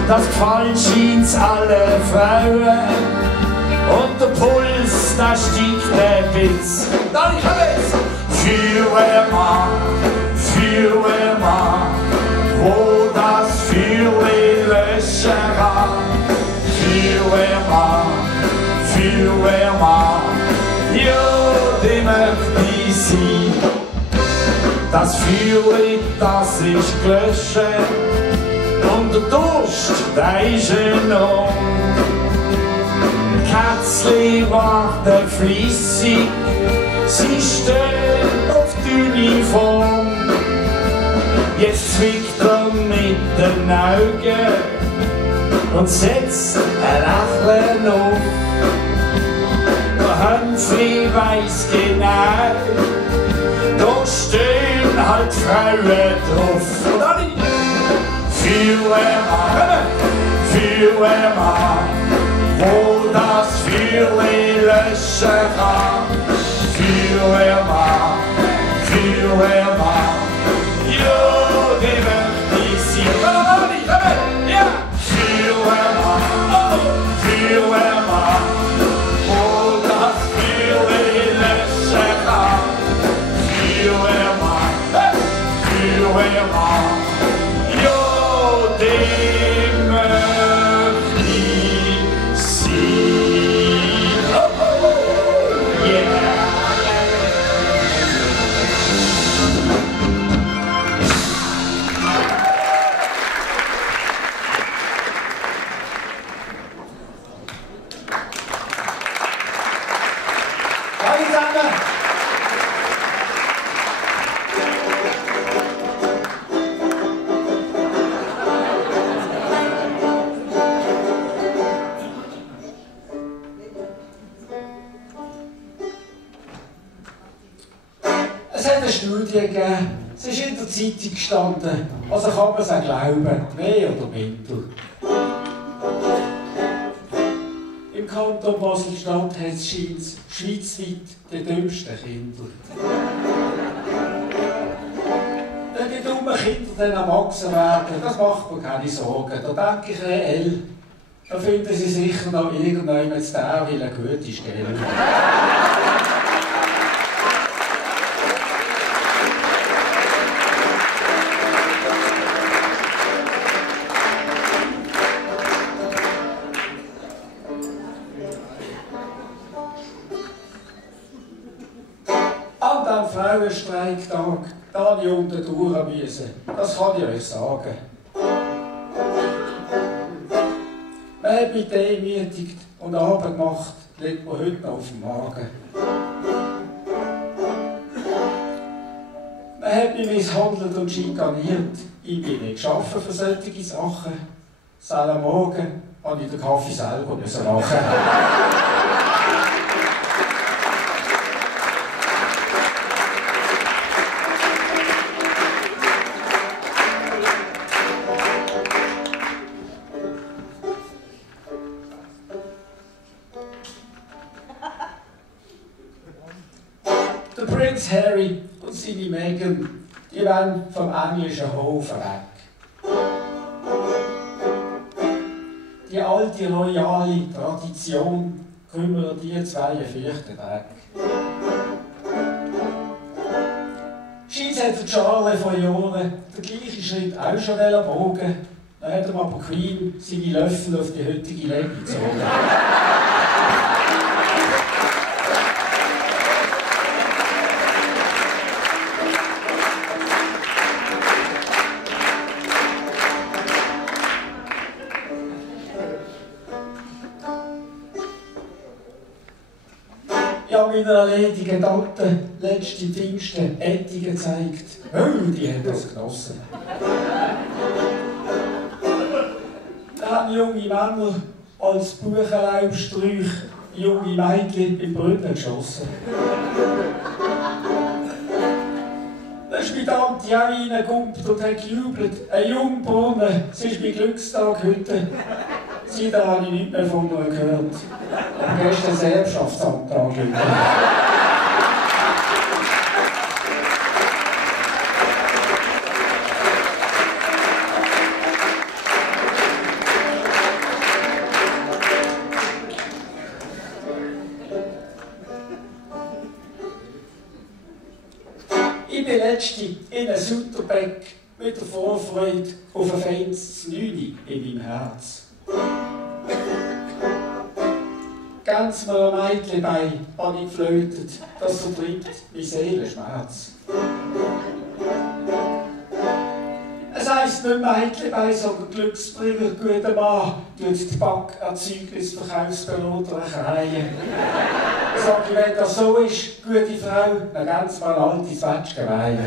Das gefällt scheint's alle Frauen. Und der Puls, da steigt der Witz. Dann ich jetzt! Feuerwehrmann, wo das Feuer löschen kann. Feuerwehrmann, ja, die möchte ich sein. Das Feuer, das ist gelöscht und der Durst, der ist enorm. Kätzli warten fleissig, sie stehen auf die Uniform. Jetzt zwickt er mit den Augen und setzt ein Lächeln auf. Der Humphrey weiss genau, da stehen halt Frauen drauf. Und alle Feuerwehrmann, wo das Feuer löschen kann. Feuerwehrmann, ja, die möchte ich sein. Ja! Feuerwehrmann, wo das Feuer löschen kann. Feuerwehrmann, ja, die hat eine Studie gegeben, es ist in der Zeitung gestanden, also kann man es auch glauben, mehr oder minder. Im Kanton Basel-Stadt hat es schweizweit die dümmsten Kinder. Wenn die dummen Kinder dann erwachsen werden, das macht mir keine Sorgen. Da denke ich reell, da finden sie sicher noch irgendjemand zu der will eine gute Stelle. An diesem Frauenstreiktag, da habe ich unten durch müssen. Das kann ich euch sagen. Man hat mich demütigt und Arbeit gemacht, liegt mir heute noch auf dem Magen. Man hat mich misshandelt und schikaniert. Ich bin nicht geschaffen für solche Sachen. Seit am Morgen musste ich den Kaffee selber machen. Der Prinz Harry und seine Meghan, die wollen vom englischen Hof weg. Die alte royale Tradition kümmern die zwei fürchten weg. Scheins hat der Charles vor Jahren den gleichen Schritt auch schon bogen. Dann hat aber Queen seine Löffel auf die heutige Länge gezogen. Ich habe meiner ledigen Tante letzte Pfingsten Ettige gezeigt. Oh, die haben das genossen. Da haben junge Männer als Buchenlaubsträuch junge Mädchen im Brunnen geschossen. Da ist meine Tante auch reingekumpelt und hat gejubelt. Ein Jungbrunnen, es ist mein Glückstag heute. Seitdem habe ich nichts mehr von mir gehört. Aber gestern ein Erbschaftsantrag. Ich bin letztens in einem Sutterbeck mit der Vorfreude auf ein feines 9 in meinem Herz. Ganz mir ein Mädchen bei, habe ich geflötet, das vertreibt mein Seelenschmerz. Es heisst nicht Mädchen bei, sondern Glücksbringer, guter Mann, tut die Backerzeugnis Verkaufsbeloderreihen. Sag ich, wenn das so ist, gute Frau, dann ganz mal alte Zwetschgenweihe.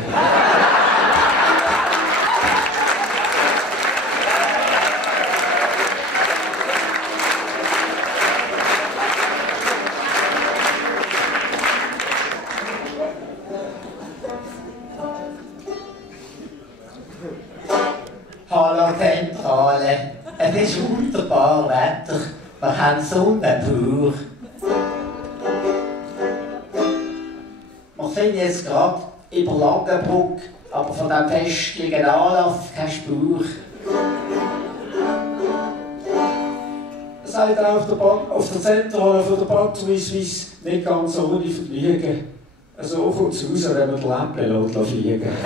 Hallo Zentrale, es ist wunderbar Wetter, wir haben Sonne pur. Wir sind jetzt gerade über Langenbrück, aber von diesem festlichen Anlass keine Spur. Seid auch auf der Zentrale von der Batterie Suisse nicht ganz ohne Vergnügen. So kommt es raus, wenn man die Lampe fliegen lässt.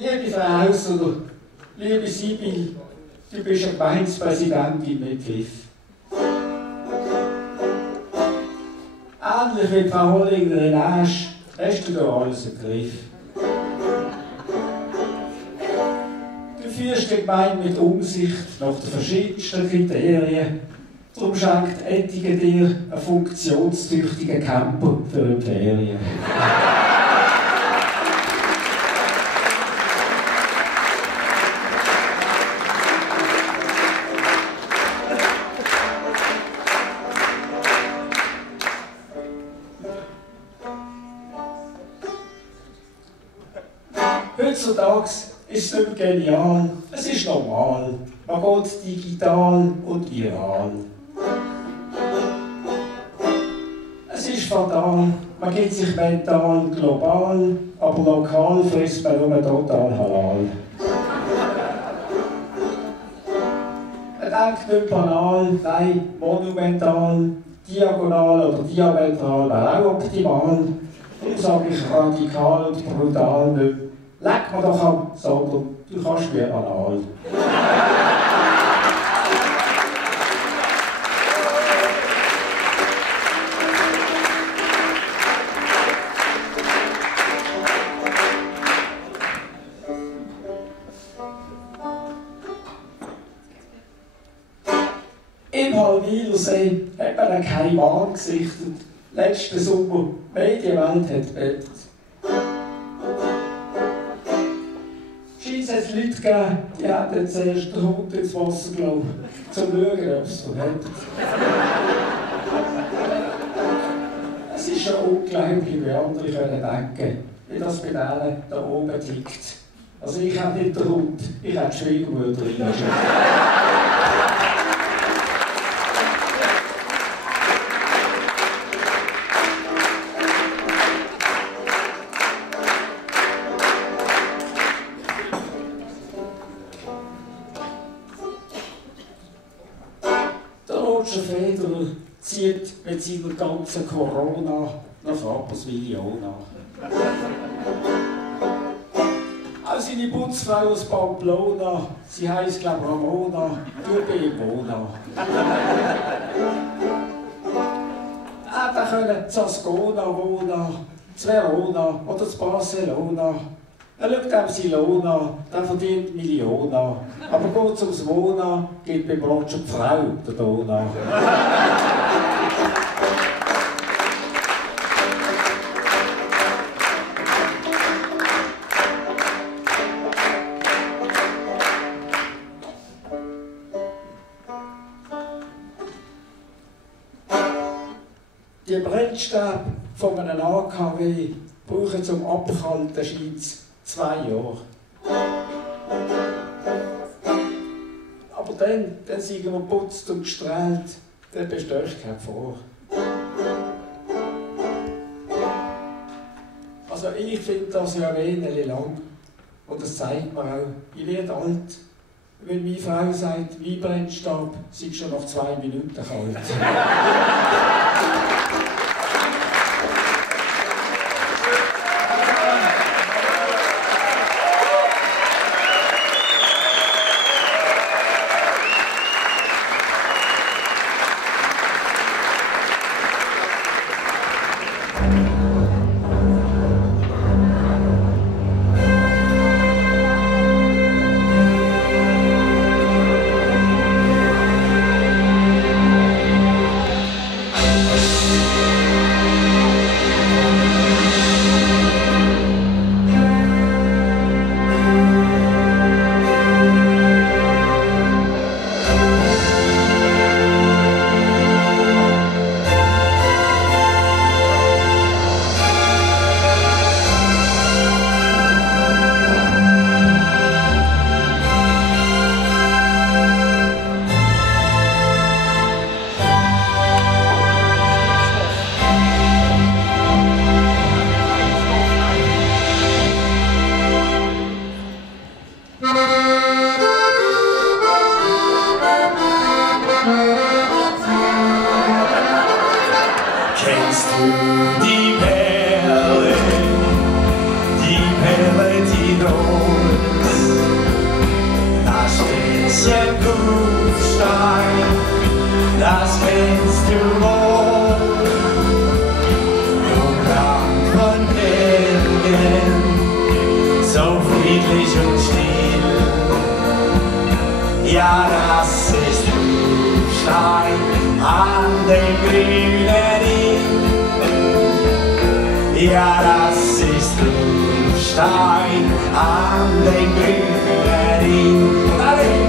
Liebe Frau Hausler, liebe Sibyl, du bist eine Gemeindepräsidentin mit Griff. Ähnlich wie Frau Hollinger in Asch, hast du da alles im Griff. Du führst die Gemeinde mit Umsicht nach den verschiedensten Kriterien. Darum schenkt Ettigen dir einen funktionstüchtigen Camper für eine Ferien. Heutzutage ist es nicht mehr genial, es ist normal. Man geht digital und viral. Es ist fatal, man gibt sich mental global, aber lokal frisst man nur total halal. Man denkt nicht banal, nein, monumental, diagonal oder diametral wäre auch optimal. Darum sage ich radikal und brutal nicht. Leck mir doch an, sondern du kannst mir anal. Im Halwilersee hat man einen Kaiman gesichtet. Letzten Sommer, Medienwelt hat bettet. Scheint es Leute gegeben, die hätten zuerst den Hund ins Wasser gelassen, um zu schauen, ob es verhält. Es ist schon unglaublich, wie andere denken können, wie das bei denen da oben tickt. Also ich habe nicht den Hund, ich habe die Schwiegermutter reingeschickt. Federer zieht mit seiner ganzen Corona nach Rapperswil-Jona. Auch seine Putzfrau aus Pamplona, sie heisst glaube ich Ramona, tut bei ihm wohnen. Hätte können zu Ascona wohnen, zu Verona oder zu Barcelona. Er schaut ihm sein Lohn an, der verdient Millionen. Aber geht es ums Wohnen, geht beim Roger die Frau der Donau. Die Brennstäbe von einem AKW brauchen zum Abkalten scheint's 2 Jahre. Aber dann sind wir geputzt und gestrahlt, dann bestehe ich keine Gefahr. Also ich finde das ja wenig lang. Und das zeigt mir auch, ich werde alt. Wenn meine Frau sagt, mein Brennstab sei schon nach 2 Minuten kalt. Ja, das ist Rufstein. an den grünen Ring. Ja, das ist Stein an den grünen Ring. Und alle!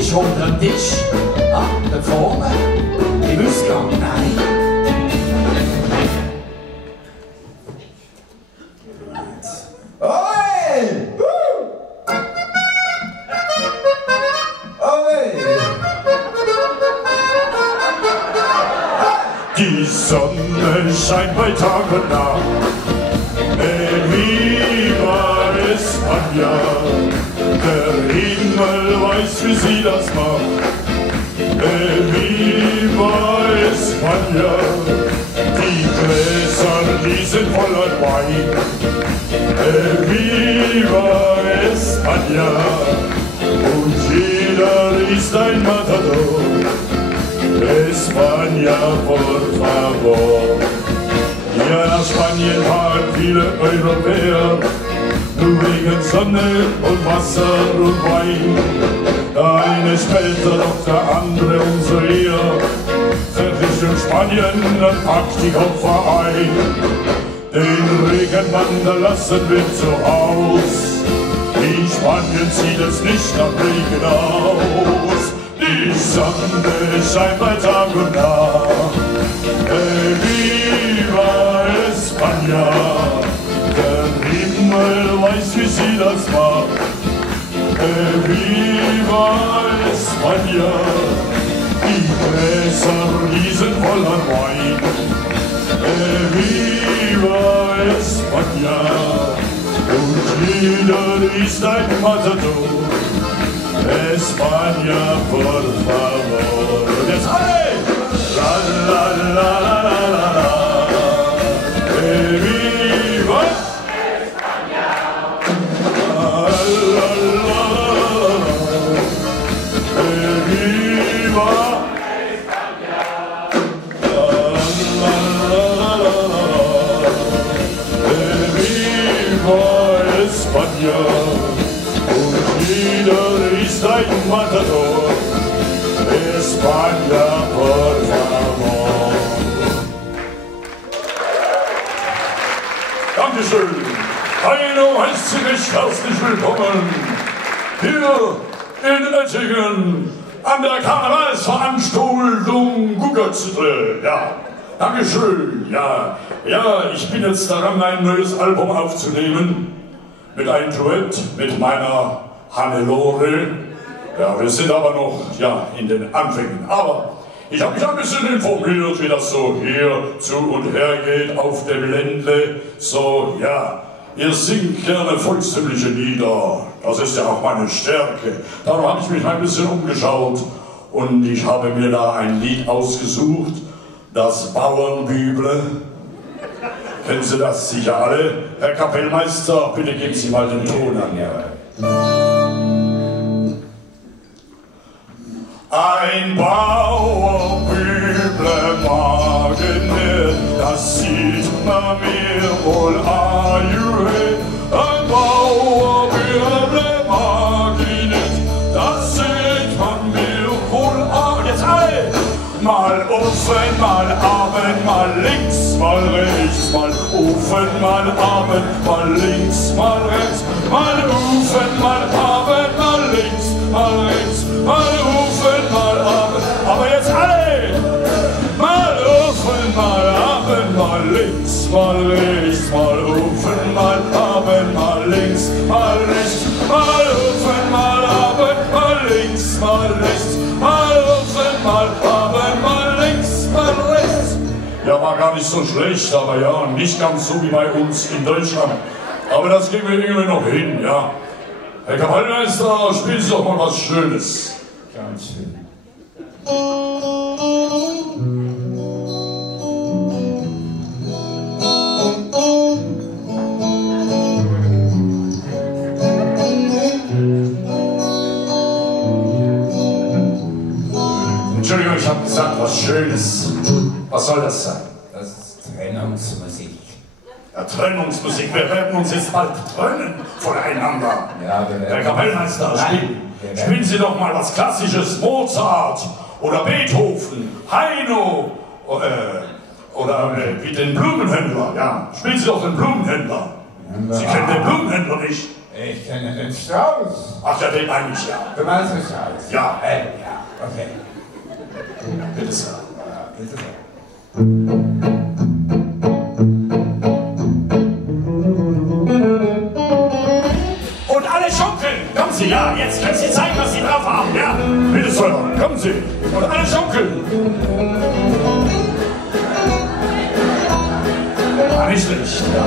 ist unter dem Tisch. Ah, da vorne. Im Ausgang. Nein. Die Sonne scheint bei Tag und Nacht. Viva España. Der Himmel weiß, wie sie das macht. Viva España. Die Die Gläser, die sind voller Wein. Viva España! Und jeder ist ein Matador. España, por favor. Ja, nach Spanien fahren viele Europäer, nur wegen Sonne und Wasser und Wein. Der eine später, doch der andere umso eher. Richtung Spanien, dann packt die Koffer ein. Den Regenmantel lassen wir zu Haus. In Spanien sieht es nicht nach Regen aus. Die Sonne scheint bei Tag und Nacht. Viva España! Der Himmel weiß, wie sie das macht. Viva España! Die Gläser, die sind voller Wein. Viva España! Und jeder ist ein Matador. España, por favor. Und jetzt alle! La la la la la la la. Viva España! La la la la la. Viva España! La la la la la. Viva España! Jeder ist ein Matador. España, por favor. Dankeschön. Heino heißt Sie recht herzlich willkommen hier in Oettingen an der Karnevalsveranstaltung Guggerzüttel. Ja, Dankeschön. Ja, ich bin jetzt daran, ein neues Album aufzunehmen. Mit einem Duett mit meiner Hannelore. Ja, wir sind aber noch in den Anfängen. Aber ich habe mich ein bisschen informiert, wie das so hier zu und her geht auf dem Ländle. So, ihr singt gerne volkstümliche Lieder. Das ist ja auch meine Stärke. Darum habe ich mich ein bisschen umgeschaut und ich habe mir da ein Lied ausgesucht. Das Bauernbüble. Kennen Sie das sicher alle? Herr Kapellmeister, bitte geben Sie mal den Ton an. Ein Bauernbüble mag nicht, das sieht man mir wohl an. Ein Bauernbüble mag ich nicht, das sieht man mir wohl an. Jetzt alle! Mal offen, mal Abend, mal links, mal rechts, mal offen, mal Abend, mal links, mal rechts, mal offen, mal Abend, mal links, mal rechts, mal offen, mal Abend. Aber jetzt alle! Mal offen, mal Abend, mal links, mal rechts, mal offen, mal Abend, mal links, mal rechts, mal offen, mal Abend, mal links, mal rechts, mal offen, mal Abend, mal links, mal rechts. Ja, war gar nicht so schlecht, aber nicht ganz so wie bei uns in Deutschland. Aber das kriegen wir irgendwie noch hin, ja. Herr Kapellmeister, spielen Sie doch mal was Schönes. Ganz schön. Entschuldigung, ich habe gesagt, was Schönes. Was soll das sein? Das ist Trennungsmusik. Ja, Trennungsmusik. Wir werden uns jetzt bald trennen voneinander. Ja, Herr Kapellmeister, spielen Sie doch mal was Klassisches. Mozart oder Beethoven, Heino oder wie den Blumenhändler. Ja, spielen Sie doch den Blumenhändler. Sie kennen den Blumenhändler nicht. Ich kenne den Strauß. Ach ja, den meine ich ja. Du meinst den Strauß? Ja. Ja, okay. Bitte sehr. Ja, bitte sehr. Und alle schunkeln! Kommen Sie, ja, jetzt können Sie zeigen, was Sie drauf haben, ja? Bitte sehr, kommen Sie! Und alle schunkeln! Ja, nicht schlecht, ja.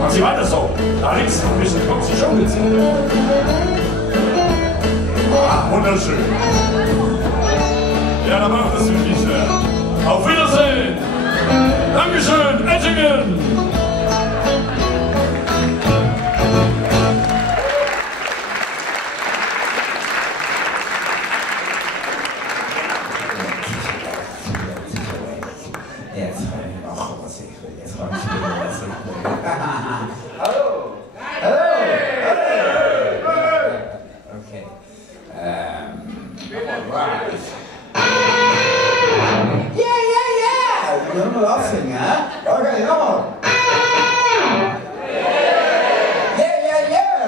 Machen Sie weiter so. Da links ein bisschen, kommen Sie, schunkeln Sie. Ah, wunderschön. Ja, da macht es wirklich sehr. Auf Wiedersehen! Danke! Dankeschön, Ettingen! Jetzt kann ich machen, was ich will. Jetzt kann ich spielen, was ich will. Hallo! Hallo! Okay. Right. Yeah, yeah, yeah! You're not laughing, huh? Okay, come on. Yeah, yeah, yeah!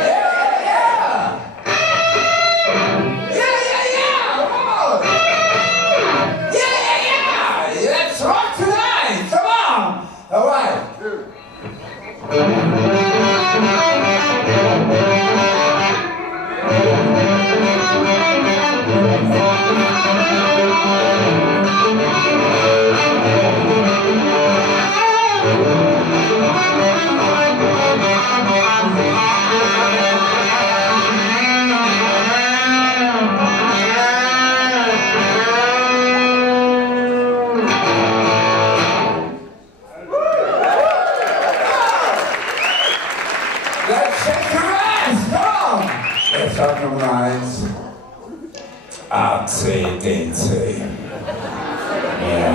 Yeah, yeah, yeah! Yeah, yeah, yeah! Come on! Yeah, yeah, yeah! Let's rock tonight! Come on! All right. Let's shake your hands, come on! Jetzt sag Nummer 1. ACDC. Ja.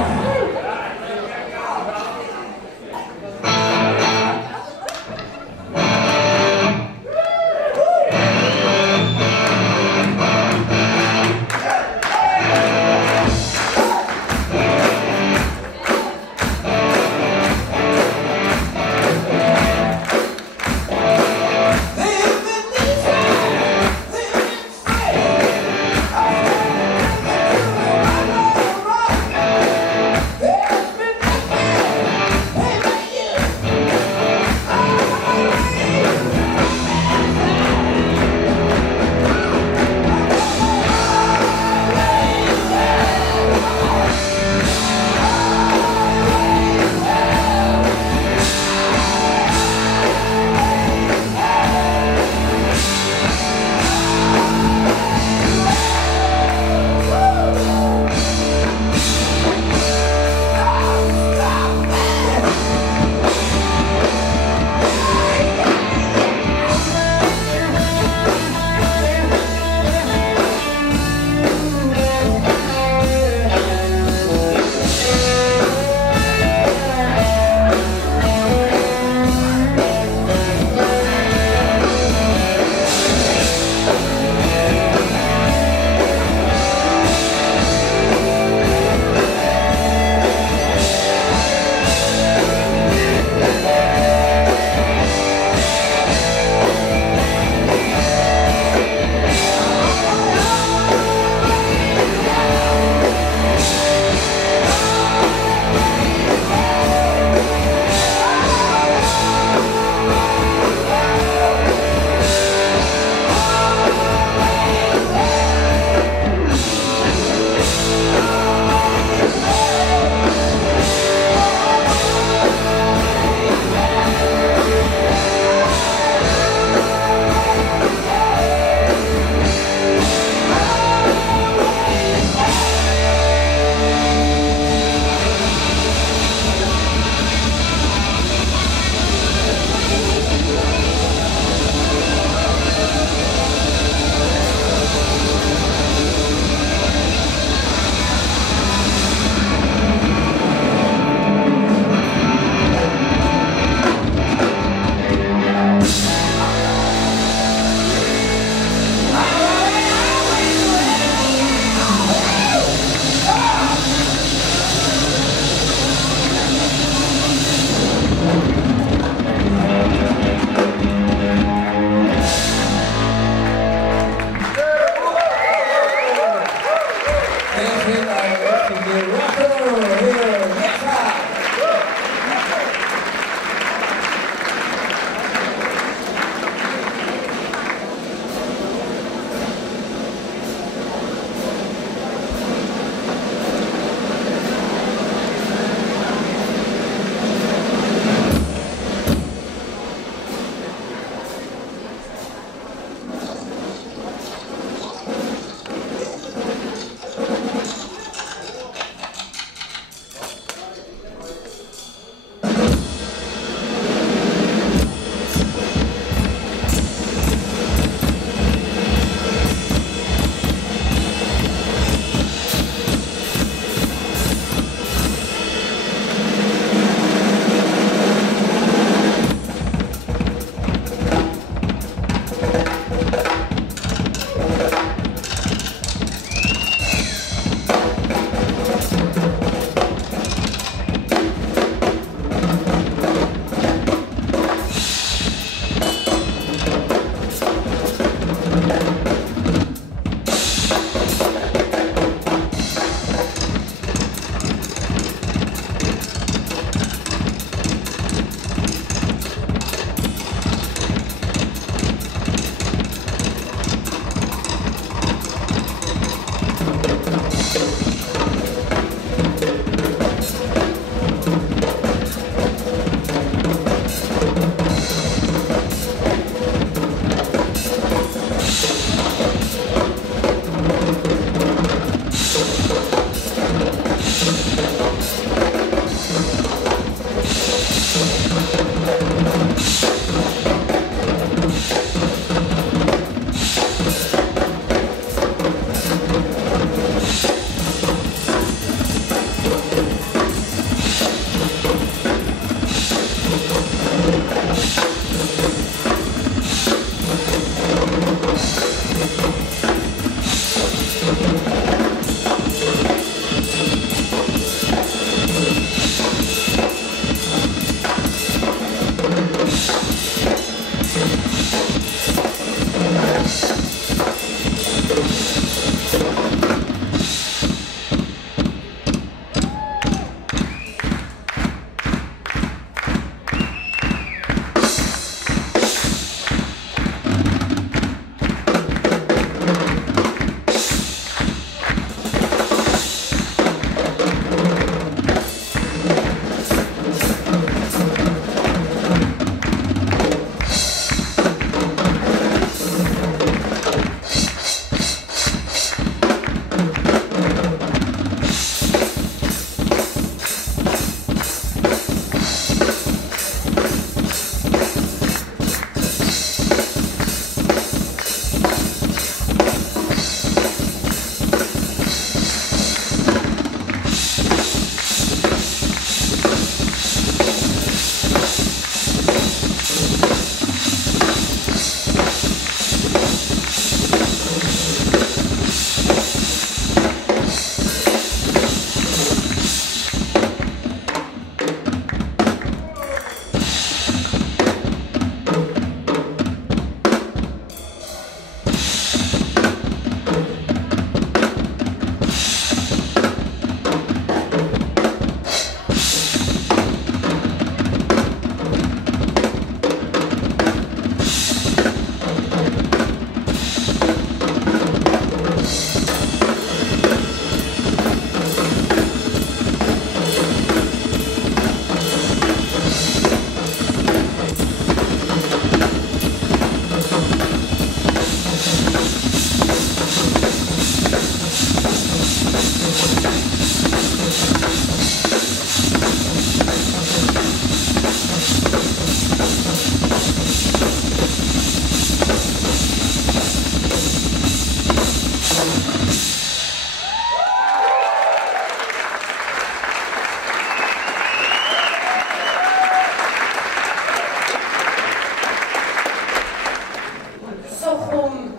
komm.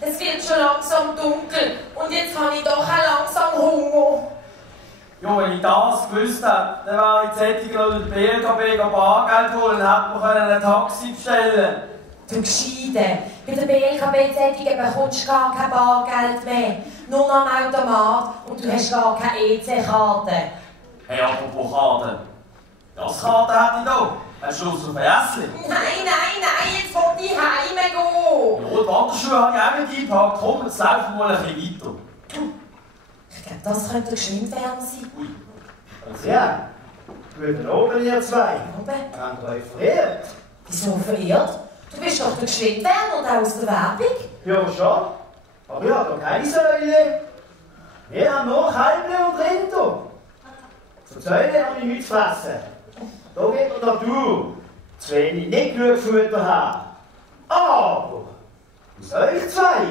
Es wird schon langsam dunkel und jetzt habe ich doch auch langsam Hunger. Ja, wenn ich das gewusst hätte, dann wäre ich jetzt noch in der BLKB Bargeld holen und hätte mir ein Taxi bestellen. Du Gescheide, bei der BLKB-Zeitung bekommst du gar kein Bargeld mehr. Nur noch am Automat und du hast gar keine EC-Karte. Hey, apropos Karte. Das Karte hätte ich da. Hast du Lust auf ein Essli? Nein, jetzt will ich heimgehen. Ja, die Wanderschuhe habe ich auch mit eingepackt. Komm, jetzt laufen wir mal ein bisschen weiter. Ich glaube, das könnte geschwind werden sein. Also ja, guten Abend, ihr zwei. Habt ihr euch verirrt? Wieso verirrt? Du bist doch der Geschwindwerner und auch aus der Werbung. Ja, schon. Aber ich habe doch keine Säule. Wir haben nur Kälble und Rinder. Zur Säule habe ich nichts zu fressen. Da geht mir Natur. Zu wenig nicht genug Futter haben. Aber aus euch zwei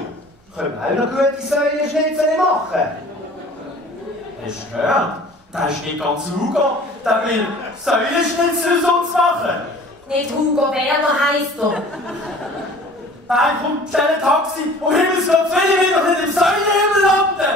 können wir auch noch gute Säulenschnitzel machen. Hast du gehört? Der ist nicht ganz Hugo. Der will Säulenschnitzel aus uns machen. Nicht Hugo Werner heisst er. Nein, komm, stell ein Taxi. Um Himmels Gott, will ich wieder in dem Säulenhimmel landen.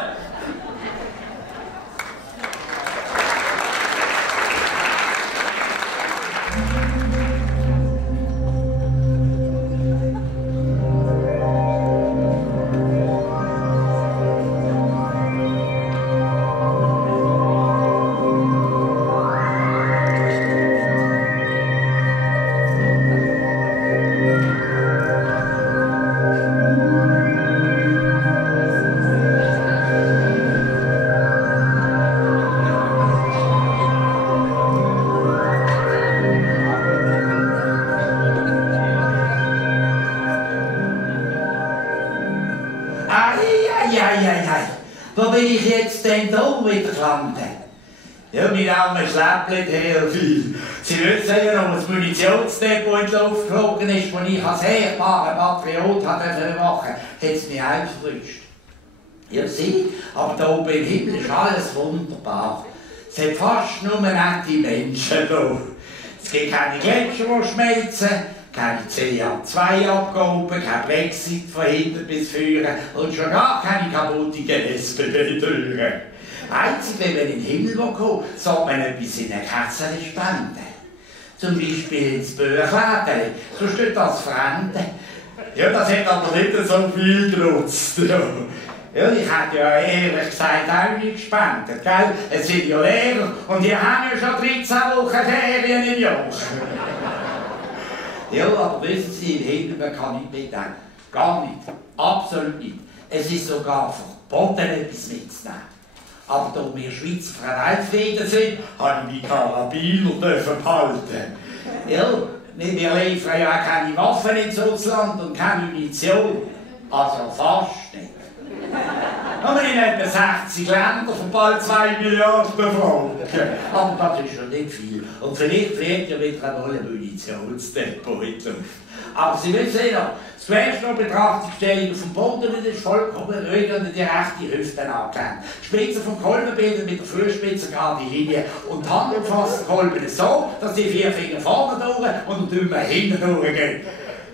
Wo bin ich jetzt denn da wieder gelandet? Ja, mein Name ist Läpplet, Herr Viel. Sie wissen ja noch, das Munitionsdepot in die Luft geflogen ist, wo ich als ehrbare Patriot machen durfte, hat es mich ausgelöscht. Ja, Sie, aber da oben im Himmel ist alles wunderbar. Es hat fast nur nette Menschen da. Es gibt keine Gletscher, die schmelzen, keine CO2-Abgaben, kein Brexit von hinten bis vorne und schon gar keine kaputten SBB-Türen. Einzig, wenn man in den Himmel kommt, sollte man etwas in eine Kasse spenden. Zum Beispiel ins Büchläden, so steht das Fremde. Ja, das hat aber nicht so viel genutzt. Ja, ich hätte ja ehrlich gesagt auch nicht gespendet, gell? Es sind ja Lehrer und die haben ja schon 13 Wochen Ferien im Jahr. Ja, aber wissen Sie, im Himmel kann ich mitdenken. Gar nicht. Absolut nicht. Es ist sogar verboten, etwas mitzunehmen. Aber da wir Schweizer Vereinsfrieden sind, habe ich meinen Karabiner behalten. Ja, wir liefern ja auch keine Waffen ins Ausland und keine Munition. Also fast nicht. Aber in etwa 60 Ländern von bald 2 Milliarden Franken. Aber das ist schon nicht viel. Und vielleicht fliegt ja wieder einmal ein Munitionsdepot in die Luft. Aber Sie wissen ja, zuerst noch Betrachtungsstellung auf dem Boden, das ist vollkommen ruhig und die rechte Hüfte angelehnt. Die Spitze vom Kolben bildet mit der Fußspitze gerade die Linie und die Hand umfasst den Kolben so, dass die 4 Finger vorne durch und der Daumen hinten durchgehen.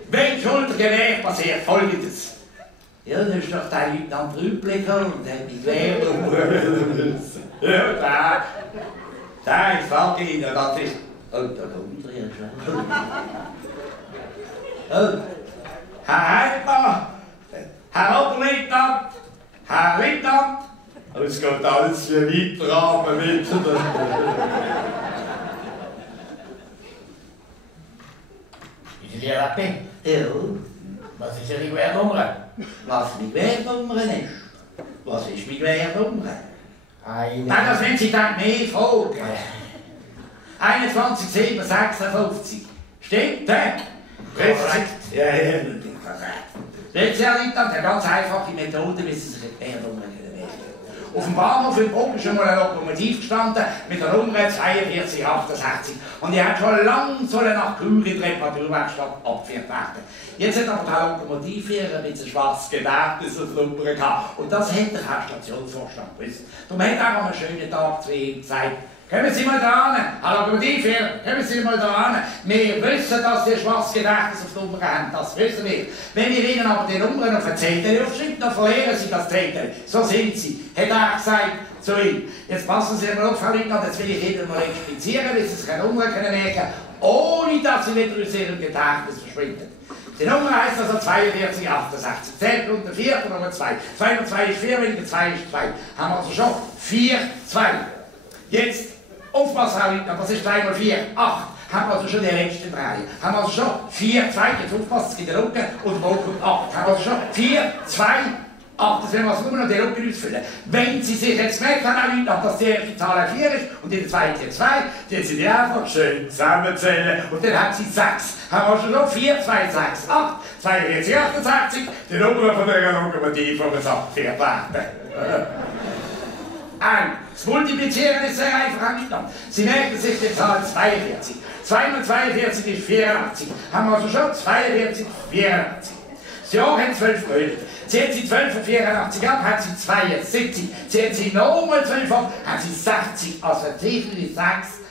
Wenn Schultergewehr passiert Folgendes. Ja, da ist doch der Leutnant Rübliger und der hat mich Gewehr umgehen. Ja, der ist Vagina, das ist... Oh, da umdrehen schon. Oh, Herr Heidmann, Herr Oberleutnant, Herr Leutnant. Es geht alles wie weiter runter mit. Ist die Rappe? Ja. Was ist Ihre Gewehrsnummer? Was die Gewehrsnummer ist? Was ist die Gewehrsnummer? Nein, das wenn Sie dann mehr fragen. 21,756. Stimmt, korrekt. Ja, korrekt. Jetzt, Herr Leutnant, eine ganz einfache Methode, wie Sie sich die Gewehrsnummer wählen. Auf dem Bahnhof in Brugg ist schon mal ein Lokomotiv gestanden mit der Nummer 4268. Und die hat schon lange nach Chur in die Reparaturwerkstatt abgeführt werden. Jetzt hat aber der Lokomotivführer mit einem schwarzes Gedächtnis auf der Nummer gehabt. Und das hat der Herr Stationsvorstand gewusst. Darum hat er an einem schönen Tag zu ihm gesagt, Kommen Sie mal da hin. Hallo, kommen Sie mal da hin. Wir wissen, dass Sie schwarzes Gedächtnis auf die Nummern haben. Das wissen wir. Wenn wir Ihnen aber die Nummern auf ein Zettel aufschreiben, dann verlieren Sie das Zettel. So sind Sie. Hat er gesagt zu ihm. Jetzt passen Sie mal auf, Frau Littner, jetzt will ich Ihnen mal explizieren, wie Sie sich eine Nummer merken können, ohne dass Sie wieder aus Ihrem Gedächtnis verschwinden. Die Nummer heisst also 4268. 10 unter 4, Nummer 2. 2 und 2 ist 4, weniger 2 ist 2. Haben wir also schon 4, 2. Jetzt, aufpassen, Herr Littner, das ist 3 mal 4, 8. Haben wir also schon die letzten 3. Haben wir also schon 4, 2. Jetzt aufpassen, es gibt den Rücken und morgen kommt 8. Haben wir also schon 4, 2, 8. Das werden wir also nur noch den Rücken ausfüllen. Wenn Sie sich jetzt gemerkt haben, Herr Littner, dass die erste Zahl ein 4 ist und die zweite 2, dann sind die einfach schön zusammenzählen und dann haben Sie 6. Haben wir schon noch 4, 2, 6, 8, 42, 68. Die Nummer von der Lokomotive von der Sackpferd werden. Das Multiplizieren ist sehr einfach, Herr Littner. Sie merken sich die Zahl 42. 2 mal 42 ist 84. Haben wir also schon 42, 84. Sie haben 12 Monate. Ziehen Sie 12 und 84 ab, haben Sie 72. Ziehen Sie nochmal 12 ab, haben Sie 60. Also die 6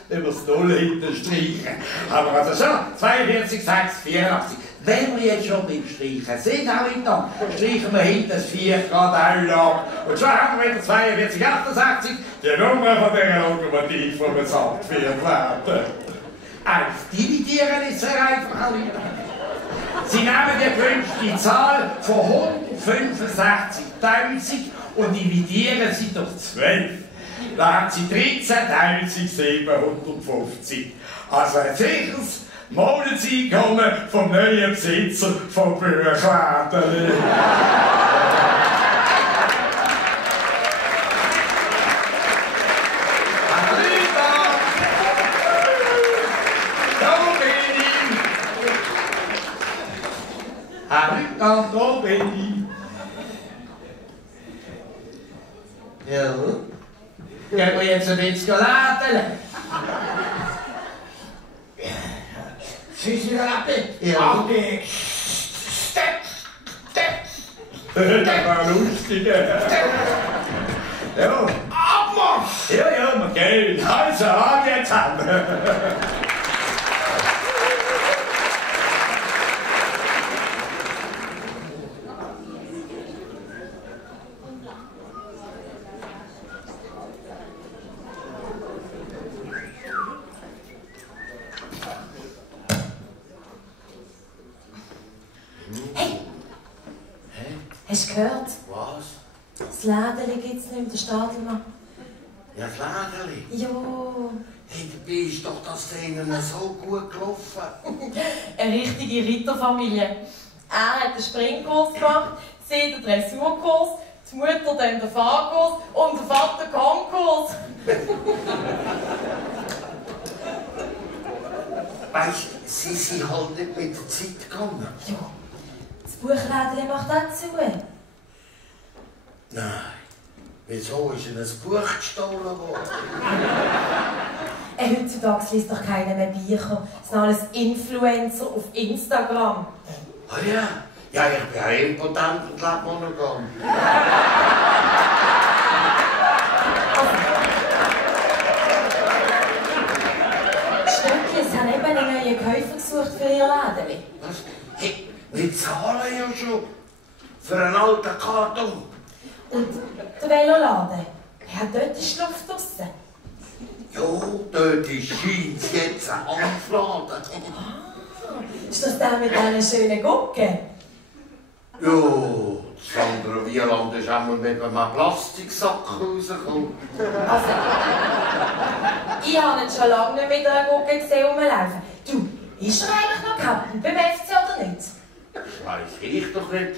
über das 0 hinten streichen. Haben wir also schon 42, 6, 84. Wenn wir jetzt schon beim Streichen sind, Herr Littner, streichen wir hinten das 4 gerade ab. Und schon haben wir wieder 42, 68, die Nummer von der Lokomotive von der Sackpferd werden. Dividieren ist sehr einfach, Herr Littner. Sie nehmen die gewünschte Zahl von 165.000 und dividieren sie durch 12. Da haben Sie 13.750. Also ein sicheres Monatseinkommen vom neuen Besitzer von Büchläden. Da bin ich. Ja. Gehen wir jetzt ein bisschen laden? Sind Sie da Latte? Ja. Das war lustig. Ja. Abmarsch! Ja, wir gehen. Also, jetzt haben wir. Hast du gehört? Was? Das Lädeli gibt es nicht mehr, der Stadelmann. Ja, das Lädeli? Ja. Hey, dabei ist doch das denen so gut gelaufen. Eine richtige Ritterfamilie. Er hat den Springkurs gemacht, sie den Dressurkurs, die Mutter dann den Fahrkurs und der Vater den Konkurs. Weißt du, sie sind halt nicht mit der Zeit gegangen. Ja. Das Buchlädchen macht auch zu. Nein. Wieso ist denn ein Buch gestohlen worden? Heutzutage liest doch keiner mehr Bücher. Es sind alles Influencer auf Instagram. Ah ja? Ja, ich bin auch impotent und lebe monogam. Stöckli, sie haben eben einen neuen Käufer gesucht für ihr Lädeli. Was? Hey, wir zahlen ja schon für einen alten Karton. Und der Veloladen, er hat dort die Luft draussen. Ja, dort scheint es jetzt anzuladen. Ist das der mit diesen schönen Gucken? Ja, Sandra Wieland ist einmal mit einem Plastiksack rausgekommen. Also, ich habe ihn schon lange nicht mit einer Gucke gesehen rumlaufen. Du, ist er eigentlich noch Captain beim FC oder nicht? Das weiss ich doch nicht.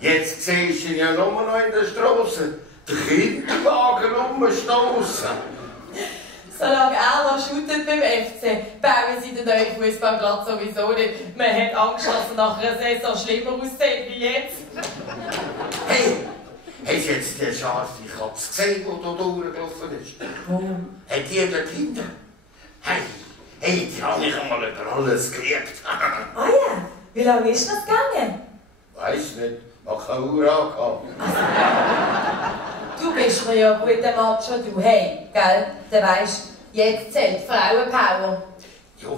Jetzt siehst du ihn ja nur noch in der Straße. Den Kinderwagen umstoßen. Solange er noch shootet beim FC, bauen sie den neuen Fußballplatz sowieso nicht. Man hat Angst, dass er nach einer Saison schlimmer aussieht wie jetzt. Hey, hast du jetzt die scharfe Katze gesehen, die da durchgelaufen ist? Wo? Hat die dort hinten? Hey, die habe ich einmal über alles geliebt. Ah ja, wie lange ist das gegangen? Weiss nicht, noch keine Uhr angehabt. Du bist mir ja ein guter Macho, du. Hey, gell, du weisst, Jetzt zählt Frauenpower. Ja,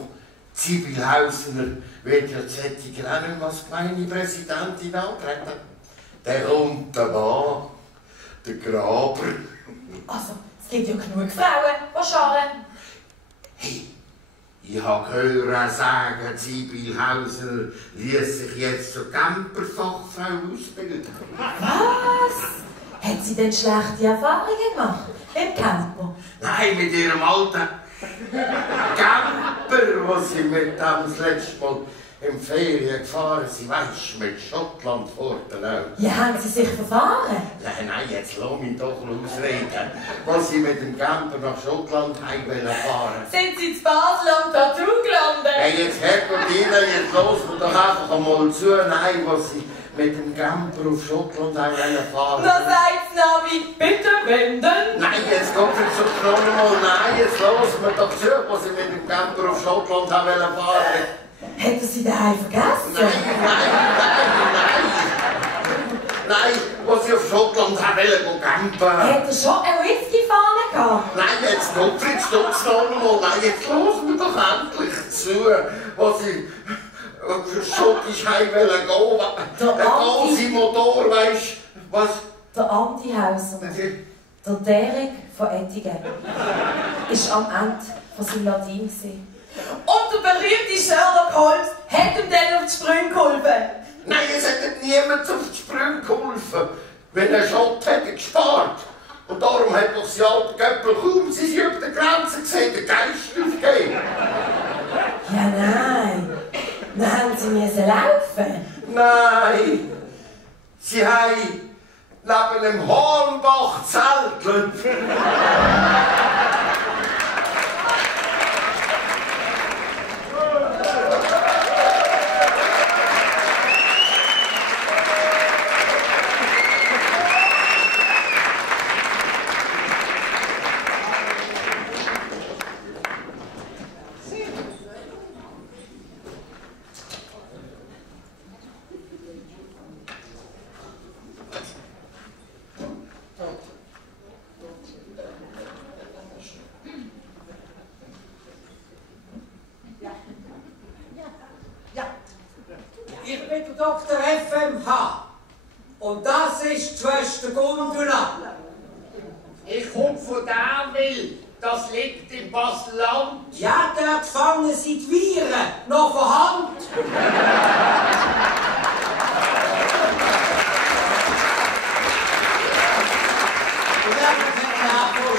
Sibyl Hausner wird ja Zettiger auch nicht als Gemeindepräsidentin antreten. Der kommt der Mann, der Graber. Also, es gibt ja genug Frauen, die scharen. Hey, ich habe gehört sagen, Sibyl Hausner ließ sich jetzt zur Camperfachfrau ausbilden. Was? Hat sie denn schlechte Erfahrungen gemacht im Camper? Nein, mit ihrem alten Camper, wo sie mit dem das letzte Mal in Ferien gefahren sind. Weisst, mit Schottland vorne auch. Ja, haben sie sich verfahren? Nein, jetzt lass mich doch ausreden. Als sie mit dem Camper nach Schottland heim fahren. Sind sie zu Basel am Tattoo gelandet? Hey, jetzt hört Ihnen, jetzt los mir doch einfach einmal zu. Nein, was sie mit dem Camper auf Schottland heim fahren. Da sagt's Navi, bitte wenden. Nein, jetzt kommt es so mal. Nein, jetzt los mir doch zu, was sie mit dem Camper auf Schottland fahren. Hat er sie daheim vergessen? Nein, was ich auf Schottland wollte campen. Hat er schon eine Whisky-Fahne gehabt? Nein, jetzt Gottfried, stopp's noch einmal. Nein, jetzt los mir doch endlich zu, was ich schottisch heim gehen. Der große Motor, weisst du, was? Der Andi Hauser, der Derek von Ettigen, war am Ende von seinem Latein. Und der berühmte Sherlock Holmes hat ihm dann auf die Sprünge geholfen. Nein, es hat niemand auf die Sprünge geholfen. Wenn er Schott hätte gespart. Und darum hat doch das alte Göppel kaum sie über die Grenze gesehen, den Geist aufgegeben. Ja, nein. Dann haben sie müssen laufen. Nein, sie haben neben dem Hornbach zeltet. Ich bin der Dr. FMH und das ist die Schwester Gundula. Ich komme von Darwil, das liegt im Basel-Land. Ja, dort fangen sie die Viren noch von Hand.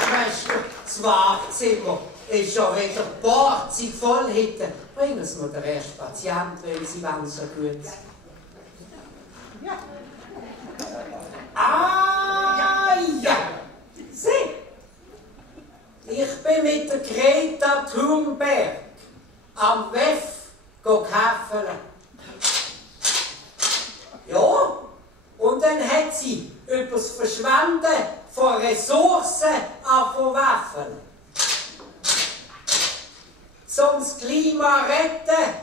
Schwester, das Wachzimmer ist schon wieder borzig voll heute. Bringen Sie mir den ersten Patienten, wenn Sie wollen, so gut. Ja. Ah, ja. Sieh. Ich bin mit der Greta Thunberg am WEF kämpfen. Ja. Und dann hat sie über das Verschwenden von Ressourcen angefangen. Um das Klima zu retten,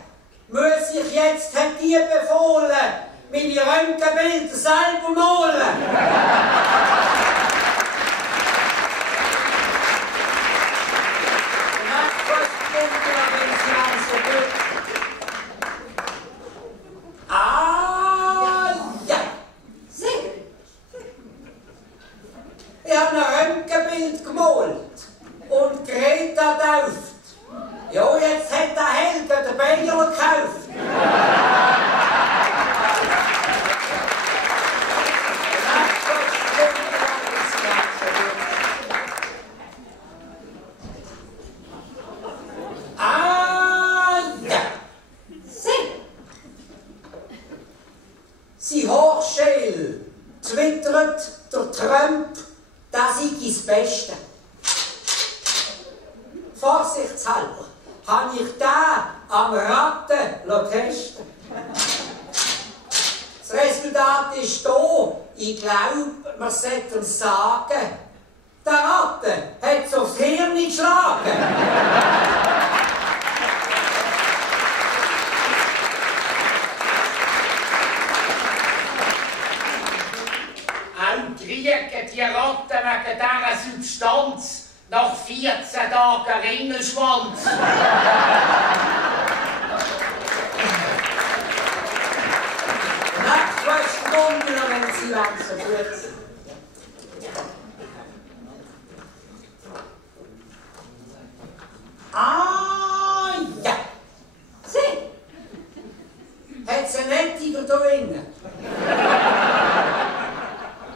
muss ich jetzt, hat die befohlen, meine Röntgenbilder selber malen. Ah, ja. Sieh. Ich habe ein Röntgenbild gemalt und Greta tauft. Ja, jetzt hat der Helga den Bayer gekauft. Ah, ja. Sieh. Sie Hochschel twittert der Trump, das sei das Beste. Vorsichtshalber habe ich da am Ratten testen. Das Resultat ist da. Ich glaube, man sollte uns sagen, der Ratte hat so aufs Hirn geschlagen. Auch kriegen die Ratten wegen dieser Substanz nach 14 Tagen Ringelschwanz. Nächste Stunde, wenn Sie langsam gut sind. Ah, ja. Sieh. Hat's einen Nettiger da drinnen?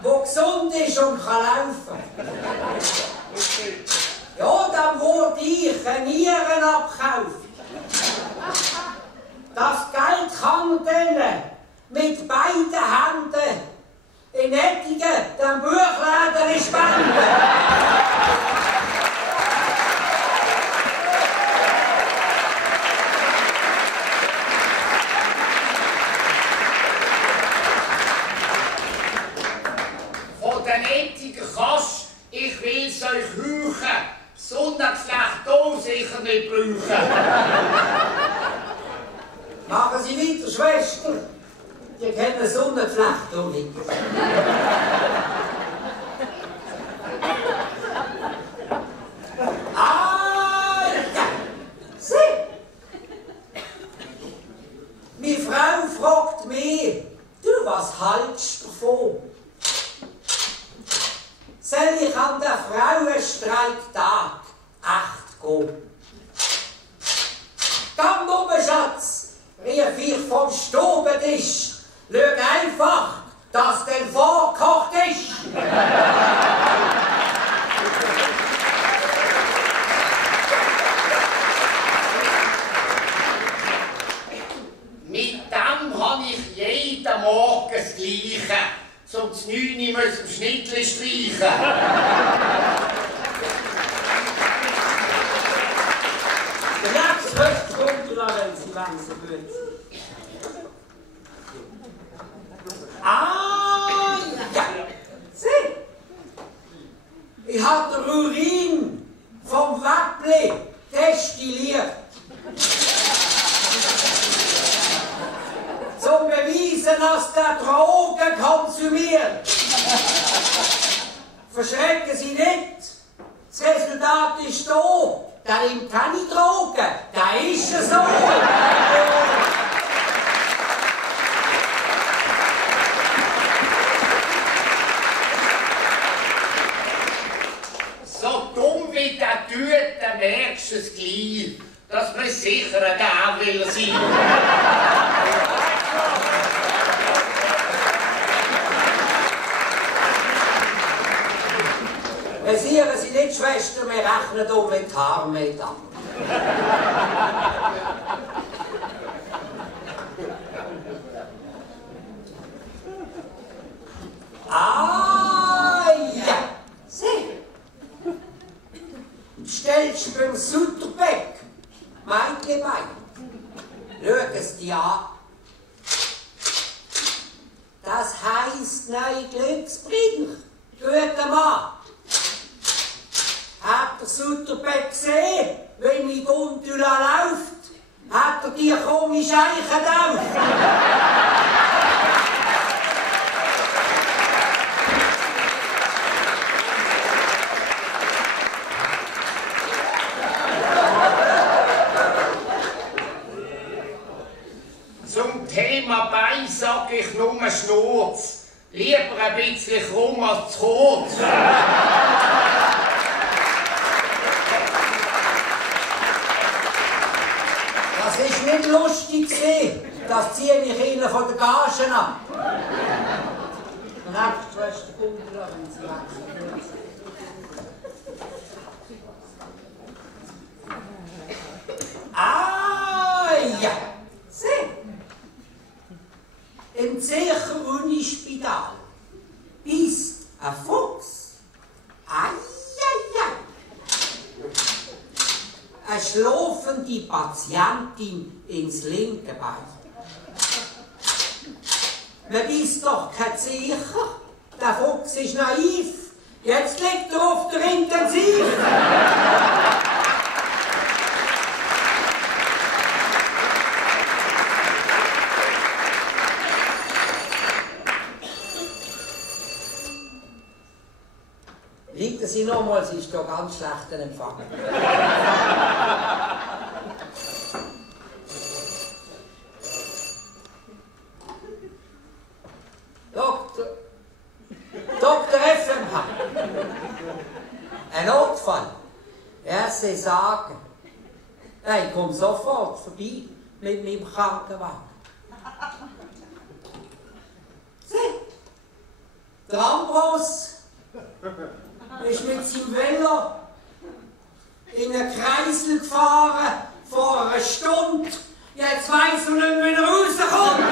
Der gesund ist und kann laufen. Ja, dann würde ich eine Nieren abkaufen. Das Geld kann er mit beiden Händen in Ettigen dem Buchladen spenden. Ich will's euch heuchen, Sonntagslicht hier sicher nicht brauchen. Machen Sie weiter, Schwester. Die kennen Sonnenflecht hier nicht. Ah, ja. Sieh. Meine Frau fragt mich, du, was haltst du davon? Soll ich an den Frauenstreiktag echt gehen? Komm, oben, Schatz, rief ich vom Stubentisch. Schau einfach, dass der vorgekocht ist. Mit dem habe ich jeden Morgen das Gleiche. Zum 9 Uhr muss im Schnittli streichen. Der nächste Rest kommt, wenn Sie langsam gut sind. Ah, ja. Sieh. Ich habe den Urin vom Wäppli destilliert. Zum Beweisen, dass der Drogen konsumiert. Verschrecken Sie nicht. Das Resultat ist da. Der nimmt keine Drogen. Der ist es so. So dumm wie der tut, dann merkst du es gleich. Das muss sicher ein Gärwiller sein. Resieren Sie nicht, Schwester, wir rechnen hier mit Haarmetern. Ah, ja. Sieh. Stellst du beim Sutterbeck Mädchen bei. Schau es dir an. Das heisst neue Glücksbringer. Guter Mann. Hat der Sutterbeck gesehen, wenn die Gondula läuft? Hat er die komische Eiche drauf? Zum Thema Bein sag ich nur Schnurz. Lieber ein bisschen krumm als zu kurz. Das ist nicht lustig gewesen. Das ziehe ich Ihnen von den Gagen ab. Nächste Schwester Gundula, wenn Sie wechseln. Ah, ja. Sieh. Im Zürcher Unispital bist ein Fuchs. Eine schlafende Patientin ins linke Bein. Man ist doch kein Zürcher. Der Fuchs ist naiv. Jetzt liegt er auf der Intensiv. Liegen Sie nochmal, es ist doch ganz schlechter Empfang. Dr. FMH. Ein Notfall. Erste sagen. Ja, ich komme sofort vorbei mit meinem Krankenwagen. Der Ambros ist mit seinem Velo in einen Kreisel gefahren vor einer Stunde. Jetzt weiss er nicht, wie er rauskommt.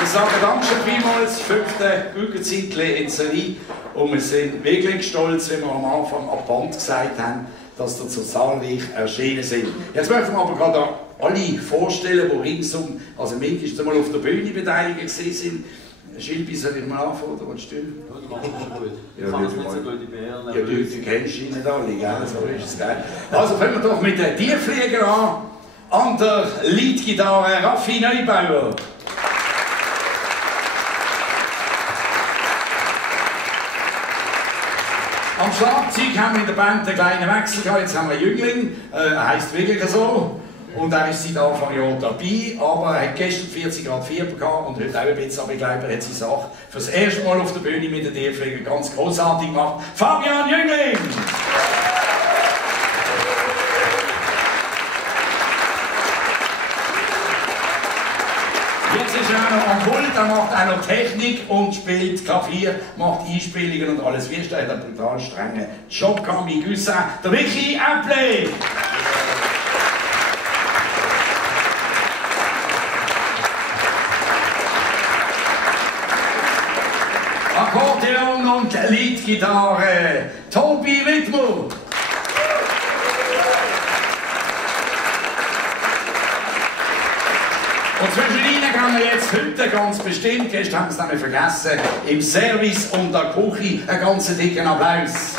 Ich sage Dankeschön vielmals, 5. Bürgerzeitle in Serie. Und wir sind wirklich stolz, wenn wir am Anfang ab Band gesagt haben, dass ihr so zahlreich erschienen sind. Jetzt möchten wir aber gerade alle vorstellen, die ringsum, also mindestens einmal auf der Bühne beteiligt sind. Schilbi, soll ich mal anfangen, oder willst du? Ja, ich nicht so gut in Bern. Ja, du kennst ihn nicht alle, gell? So ist es, gell? Also fangen wir doch mit den Tierfliegern an. An der Leadgitarre Raffi Neubauer. Am Schlagzeug haben wir in der Band einen kleinen Wechsel gehabt. Jetzt haben wir einen Jüngling, er heisst wirklich so. Und er ist seit Anfang Jahr dabei, aber er hat gestern 40 Grad Fieber gehabt und heute auch ein bisschen, aber ich glaube, er hat seine Sache für das erste Mal auf der Bühne mit den Tierfliegern ganz großartig gemacht. Fabian Jüngling! Jetzt ist er noch am Pult, er macht auch noch Technik und spielt Klavier, macht Einspielungen und alles. Wie ist der brutal strenge Job, Camille Gussin, der Vicky Apple. Akkordeon und Leadgitarre, Tobi Wittmer. Und zwischen ihnen kann man jetzt heute ganz bestimmt, gestern haben wir es nämlich vergessen, im Service und der Küche einen ganz dicken Applaus.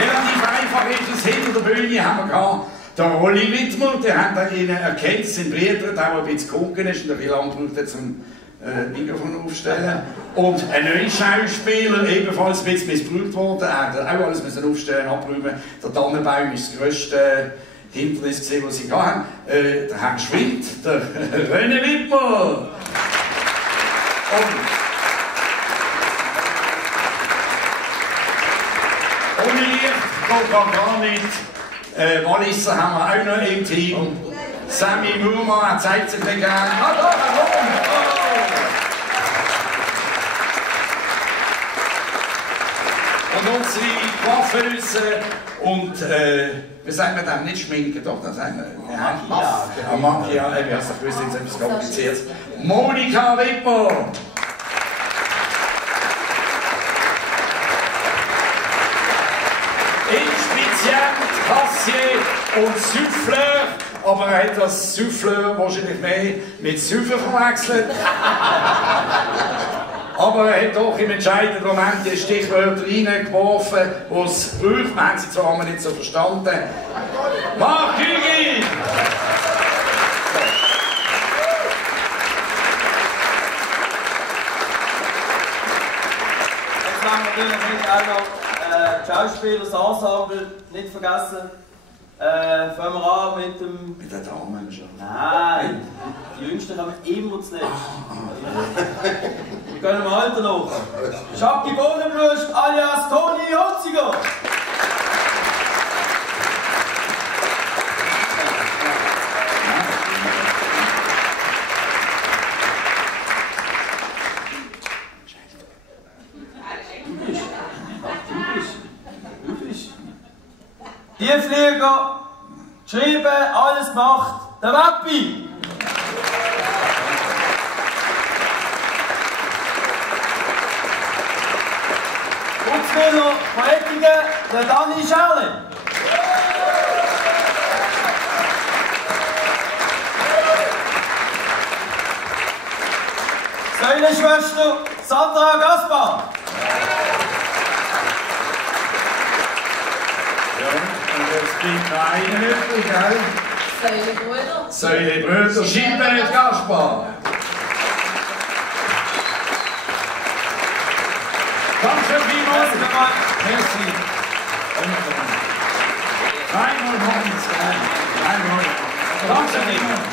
Relativ einfach ist es, hinter der Bühne haben wir gehabt, der Rolli Wittmer, der hat Ihnen erkannt, sein Bruder, der ein bisschen geguckt ist und ein bisschen lang braucht zum Mikrofon aufstellen. Und ein neuer Schauspieler, ebenfalls ein bisschen missbraucht worden, er hat auch alles aufstellen, abräumen. Der Tannenbaum ist das grösste Hindernis, das sie hatten. Der Herr Schwind, der René Wittmer. Ohne Licht geht gar nicht. Walliser haben wir auch noch im Team. Sammy Murmann, er zeigt sich dann gerne. Ah, da, warum? Und unsere Coiffeuse und, wie sagen wir dann, nicht schminken, doch, das sagen wir. Makia, ich habe es gewusst, jetzt etwas kompliziert. Monika Wittmer. Inspizient, Kassier und Souffleur. Aber er hat das Souffleur wahrscheinlich mehr mit Souffleur verwechselt. Aber er hat doch im entscheidenden Moment die Stichwörter reingeworfen, die es braucht. Wir haben sie zwar nicht so verstanden. Marc Hügi! Jetzt haben wir natürlich auch noch Schauspieler, das Ensemble nicht vergessen. Fangen wir an mit dem... Mit der Dame schon? Nein, die Jüngsten kommen immer zuletzt. Wir gehen im Alter noch. Schacki Bodenbrust alias Toni Hotziger. Die Flieger, geschrieben, alles gemacht, der Wappi. Putzmüller von Ettingen, der Dani Scherle. Säulenschwester Sandra Gaspar. Jetzt bleibt noch einer übrig, gell? Säulenbrüder. Säulenbrüder, Schiebert Gaspar. Danke vielmals. Merci. Dreimal Hans, gell? Dreimal. Danke vielmals.